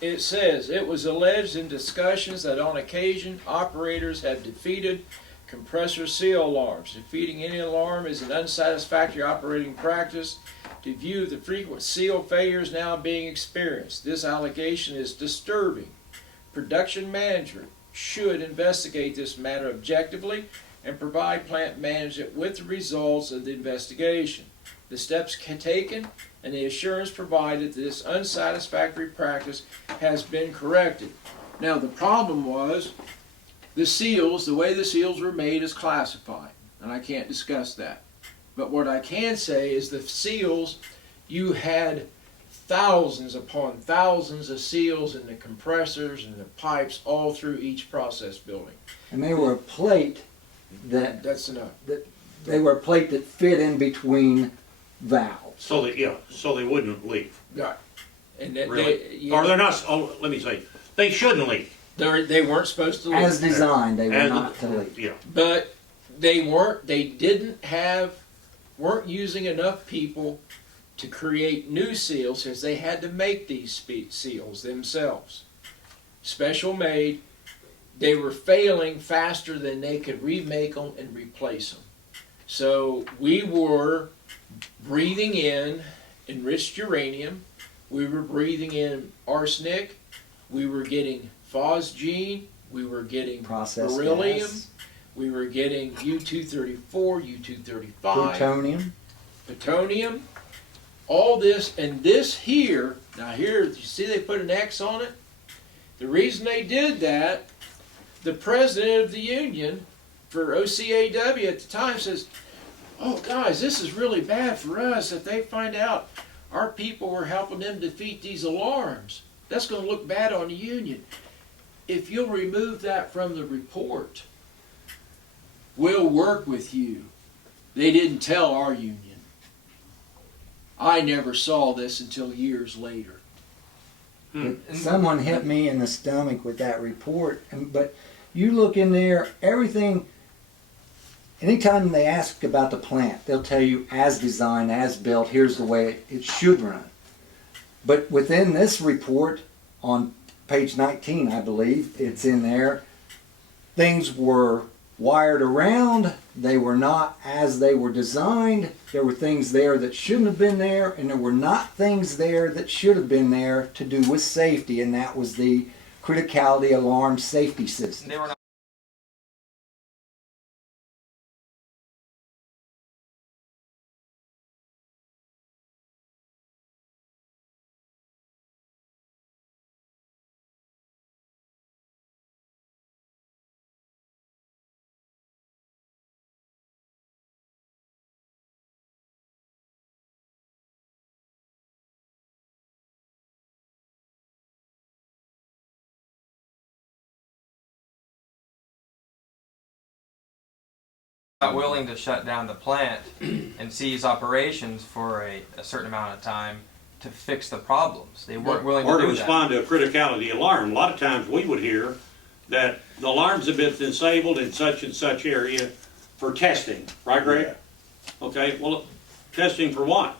it says, it was alleged in discussions that on occasion operators have defeated compressor seal alarms. Defeating any alarm is an unsatisfactory operating practice to view the frequent seal failures now being experienced. This allegation is disturbing. Production management should investigate this matter objectively and provide plant management with the results of the investigation. The steps taken and the assurance provided that this unsatisfactory practice has been corrected. Now the problem was the seals, the way the seals were made is classified, and I can't discuss that. But what I can say is the seals, you had thousands upon thousands of seals in the compressors and the pipes all through each process building. And they were a plate That's enough. they were a plate that fit in between valves. So they wouldn't leave. Right. And that Really? yeah, Or they're not, oh, let me say, they shouldn't leak. they weren't supposed to leak. As designed, they were As- not to leak. Yeah. But they weren't using enough people to create new seals, since they had to make these seals themselves. Special made. They were failing faster than they could remake them and replace them. So we were breathing in enriched uranium, we were breathing in arsenic, we were getting phosgene, we were getting Processed beryllium, gas, we were getting U-234, U-235, plutonium. plutonium, all this, and this here, now here, you see they put an X on it? The reason they did that, the president of the union for OCAW at the time says, oh guys, this is really bad for us if they find out our people were helping them defeat these alarms. That's going to look bad on the union. If you'll remove that from the report, we'll work with you. They didn't tell our union. I never saw this until years later. But someone hit me in the stomach with that report. But you look in there, everything, anytime they ask about the plant, they'll tell you as designed, as built, here's the way it should run. But within this report, on page 19, I believe, it's in there, things were wired around, they were not as they were designed, there were things there that shouldn't have been there, and there were not things there that should have been there to do with safety, and that was the criticality alarm safety system. They were not. Not willing to shut down the plant and cease operations for a certain amount of time to fix the problems. They weren't willing Or to to do that. respond to a criticality alarm. A lot of times we would hear that the alarms have been disabled in such and such area for testing, right, Greg? Yeah. Okay, well, testing for what?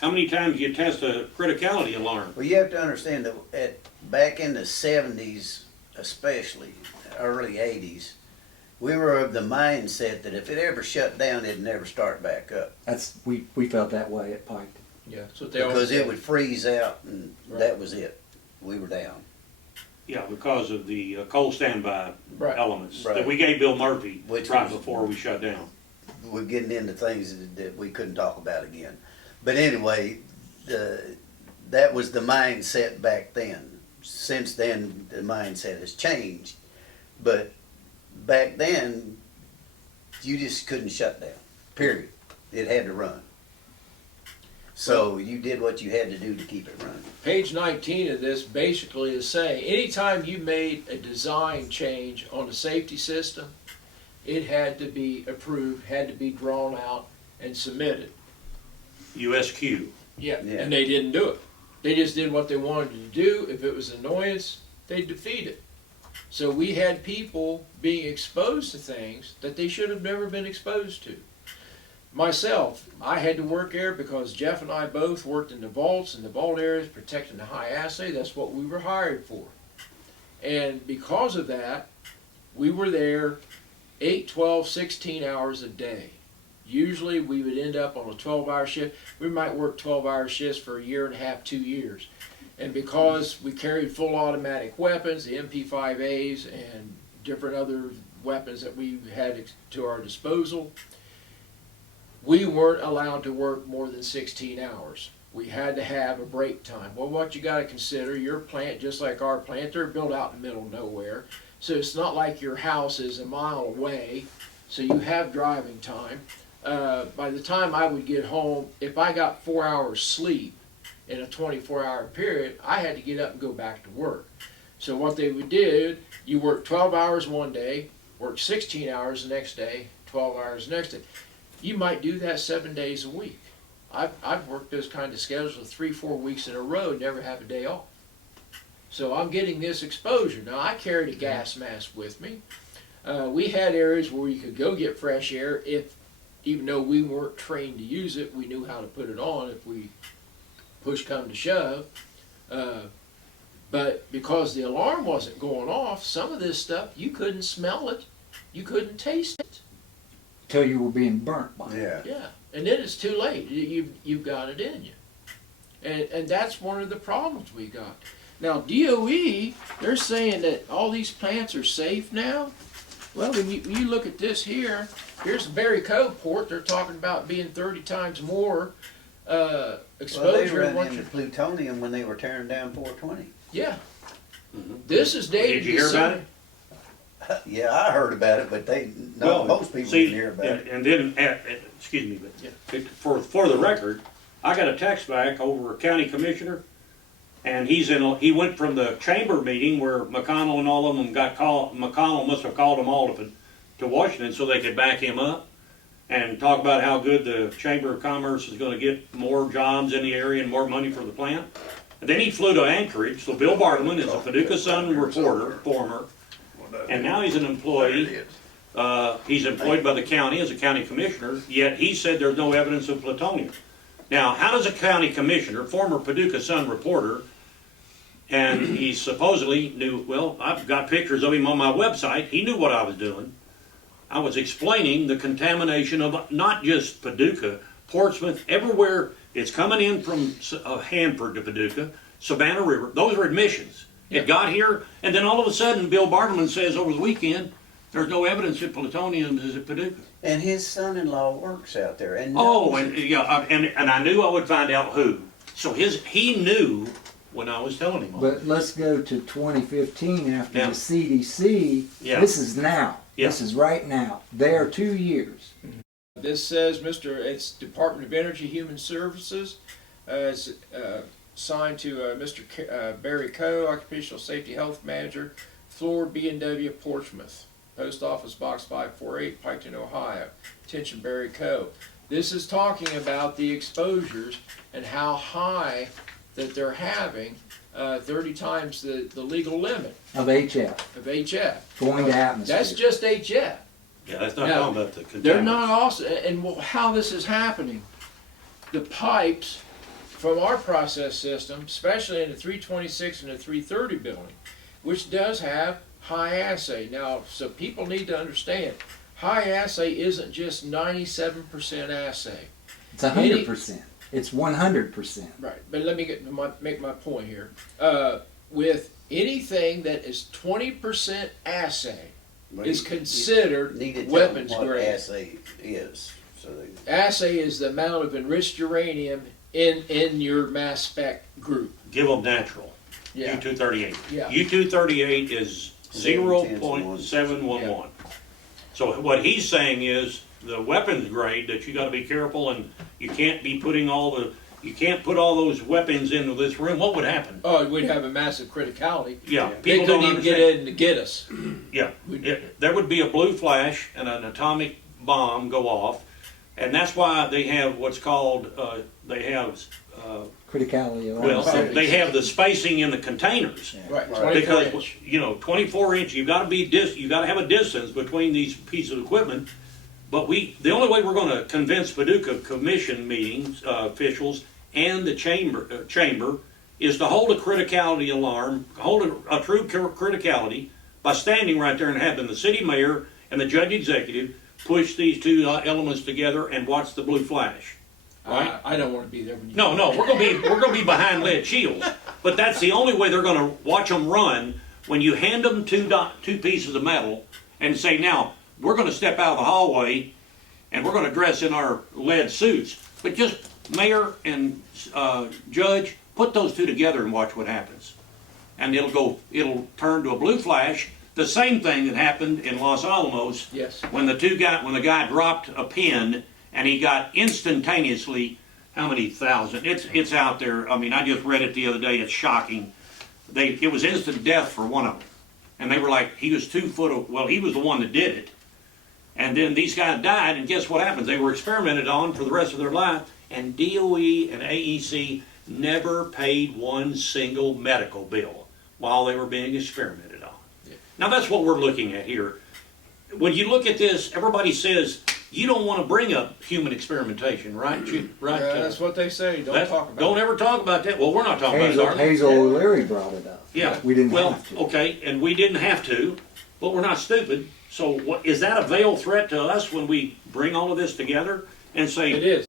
How many times do you test a criticality alarm? Well, you have to understand that back in the 70s, especially early 80s, we were of the mindset that if it ever shut down, it'd never start back up. That's we felt that way at Pike. Yeah, that's what they always Because say. it would freeze out and Right. that was it. We were down. Yeah, because of the coal standby Right. elements that Right. we gave Bill Murphy Which right was- before we shut down. We're getting into things that we couldn't talk about again. But anyway, that was the mindset back then. Since then, the mindset has changed. But back then, you just couldn't shut down, period. It had to run. So you did what you had to do to keep it running. Page 19 of this basically is saying anytime you made a design change on the safety system, it had to be approved, had to be drawn out and submitted. USQ. Yeah, Yeah. and they didn't do it. They just did what they wanted to do. If it was annoyance, they'd defeat it. So we had people being exposed to things that they should have never been exposed to. Myself, I had to work there because Jeff and I both worked in the vaults, in the vault areas, protecting the high assay. That's what we were hired for. And because of that, we were there 8, 12, 16 hours a day. Usually we would end up on a 12-hour shift. We might work 12-hour shifts for a year and a half, 2 years. And because we carried full automatic weapons, the MP5As and different other weapons that we had to our disposal, we weren't allowed to work more than 16 hours. We had to have a break time. Well, what you got to consider, your plant, just like our plant, they're built out in the middle of nowhere. So it's not like your house is a mile away, so you have driving time. By the time I would get home, if I got 4 hours sleep in a 24-hour period, I had to get up and go back to work. So what they would do, you work 12 hours one day, work 16 hours the next day, 12 hours the next day. you might do that 7 days a week. I've worked those kind of schedules for 3-4 weeks in a row, never have a day off. So I'm getting this exposure. Now I carried a gas mask with me. We had areas where you could go get fresh air even though we weren't trained to use it, we knew how to put it on if we push come to shove. But because the alarm wasn't going off, some of this stuff, you couldn't smell it, you couldn't taste it. Till you were being burnt by it. Yeah. Yeah, and then it's too late. You've got it in you. And that's one of the problems we got. Now, DOE, they're saying that all these plants are safe now. Well, when you look at this here, here's the Berry Cove port. They're talking about being 30 times more exposure. Well, they ran once into plutonium when they were tearing down 420. Yeah. This is dated. Did you hear about it? Yeah, I heard about it, but most people didn't hear about it. And then, excuse me, but for the record, I got a text back over a county commissioner, and he went from the chamber meeting where McConnell and all of them got called. McConnell must have called them all to Washington so they could back him up and talk about how good the Chamber of Commerce is going to get more jobs in the area and more money for the plant. And then he flew to Anchorage. So Bill Bartleman is a Paducah Sun reporter, former, and now he's an employee. He's employed by the county as a county commissioner, yet he said there's no evidence of plutonium. Now, how does a county commissioner, former Paducah Sun reporter, and he supposedly knew, well, I've got pictures of him on my website, he knew what I was doing. I was explaining the contamination of not just Paducah, Portsmouth, everywhere it's coming in from Hanford to Paducah, Savannah River, those are admissions. It got here, and then all of a sudden, Bill Bartleman says over the weekend, there's no evidence that plutonium is at Paducah. And his son-in-law works out there. And and I knew I would find out who. So he knew when I was telling him. But let's go to 2015 after Yeah. the CDC. Yeah. This is now. Yeah. This is right now. They are 2 years. This says it's Department of Energy Human Services. It's signed to Mr. Barry Coe, Occupational Safety Health Manager, Floor B&W Portsmouth. Post Office Box 548, Piketon, Ohio. Attention, Barry Coe. This is talking about the exposures and how high that they're having, 30 times the legal limit Of HF. of HF. Going to atmosphere. That's just HF. Yeah, that's not Now, talking about the contaminants. They're not also, and how this is happening. The pipes from our process system, especially in the 326 and the 330 building, which does have high assay. Now, so people need to understand, high assay isn't just 97% assay. It's 100%. It's 100%. Right, but let me make my point here. With anything that is 20% assay is considered weapons what grade. assay is. Assay is the amount of enriched uranium in your mass spec group. Give them natural. Yeah. U-238. Yeah. U-238 is 0.711. So what he's saying is the weapons grade that you got to be careful, and you can't be putting you can't put all those weapons into this room. What would happen? Oh, we'd have a massive criticality. Yeah, They people couldn't don't even get understand. in to get us. Yeah, there would be a blue flash and an atomic bomb go off, and that's why they have what's called Criticality of well, atmosphere. they have the spacing in the containers. Right, Right. 24 Because inch. 24 inch, you got to have a distance between these pieces of equipment. But the only way we're going to convince Paducah Commission meetings officials and the chamber is to hold a criticality alarm, hold a true criticality by standing right there and having the city mayor and the judge executive push these two elements together and watch the blue flash. Right? I don't want to be there when you. No, we're gonna be behind lead shields. But that's the only way they're gonna watch them run when you hand them two pieces of metal and say, now we're gonna step out of the hallway and we're gonna dress in our lead suits. But just mayor and judge, put those two together and watch what happens. And it'll turn to a blue flash. The same thing that happened in Los Alamos. Yes. When the guy dropped a pin and he got instantaneously, how many thousand? It's out there. I mean, I just read it the other day. It's shocking. It was instant death for one of them, and they were like, he was 2 foot. Well, he was the one that did it, And then these guys died, and guess what happens? They were experimented on for the rest of their life, and DOE and AEC never paid one single medical bill while they were being experimented on. Yeah. Now that's what we're looking at here. When you look at this, everybody says you don't want to bring up human experimentation, right? Right? That's what they say. Don't talk about Don't it. ever talk about that. Well, we're not talking Hazel, about it, are we? Hazel O'Leary brought it up. Yeah. We didn't Well, have to. okay, and we didn't have to, but we're not stupid. So what, is that a veiled threat to us when we bring all of this together and say, It is.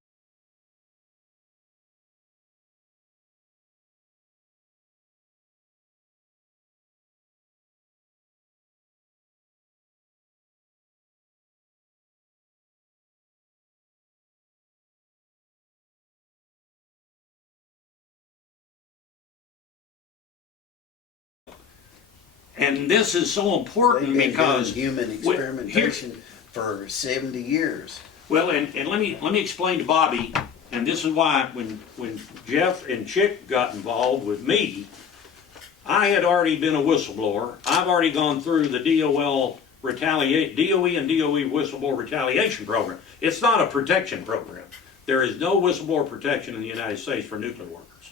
and this is so important They've been because, doing human experimentation for 70 years. well, and let me explain to Bobby, and this is why when Jeff and Chick got involved with me, I had already been a whistleblower. I've already gone through the DOE and DOE whistleblower retaliation program. It's not a protection program. There is no whistleblower protection in the United States for nuclear workers.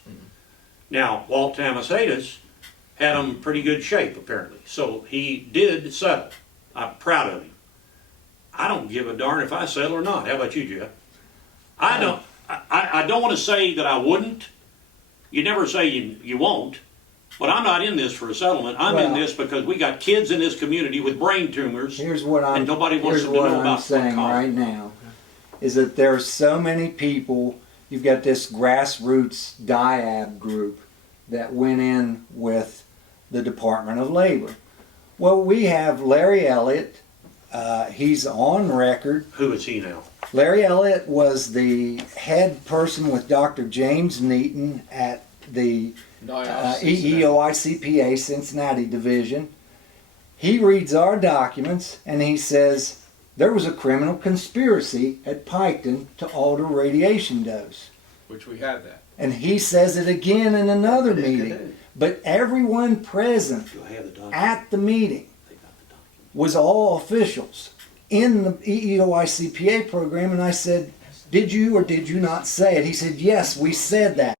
Now, Walt Tamashaitis had them in pretty good shape, apparently. So he did settle. I'm proud of him. I don't give a darn if I settle or not. How about you, Jeff? I don't want to say that I wouldn't. You never say you won't. But I'm not in this for a settlement. I'm in Well, this because we got kids in this community with brain tumors. Here's what I'm, And nobody wants here's them to what know I'm about saying what right now, is that there are so many people. You've got this grassroots DIAB group that went in with the Department of Labor. Well, we have Larry Elliott. He's on record. Who is he now? Larry Elliott was the head person with Dr. James Neaton at the EEOICPA Cincinnati division. He reads our documents and he says there was a criminal conspiracy at Piketon to alter radiation dose. Which we have that. And he says it again in another meeting. But everyone present Do I have the document? at the meeting They got the document. was all officials in the EEOICPA program, and I said, did you or did you not say it? He said, yes, we said that.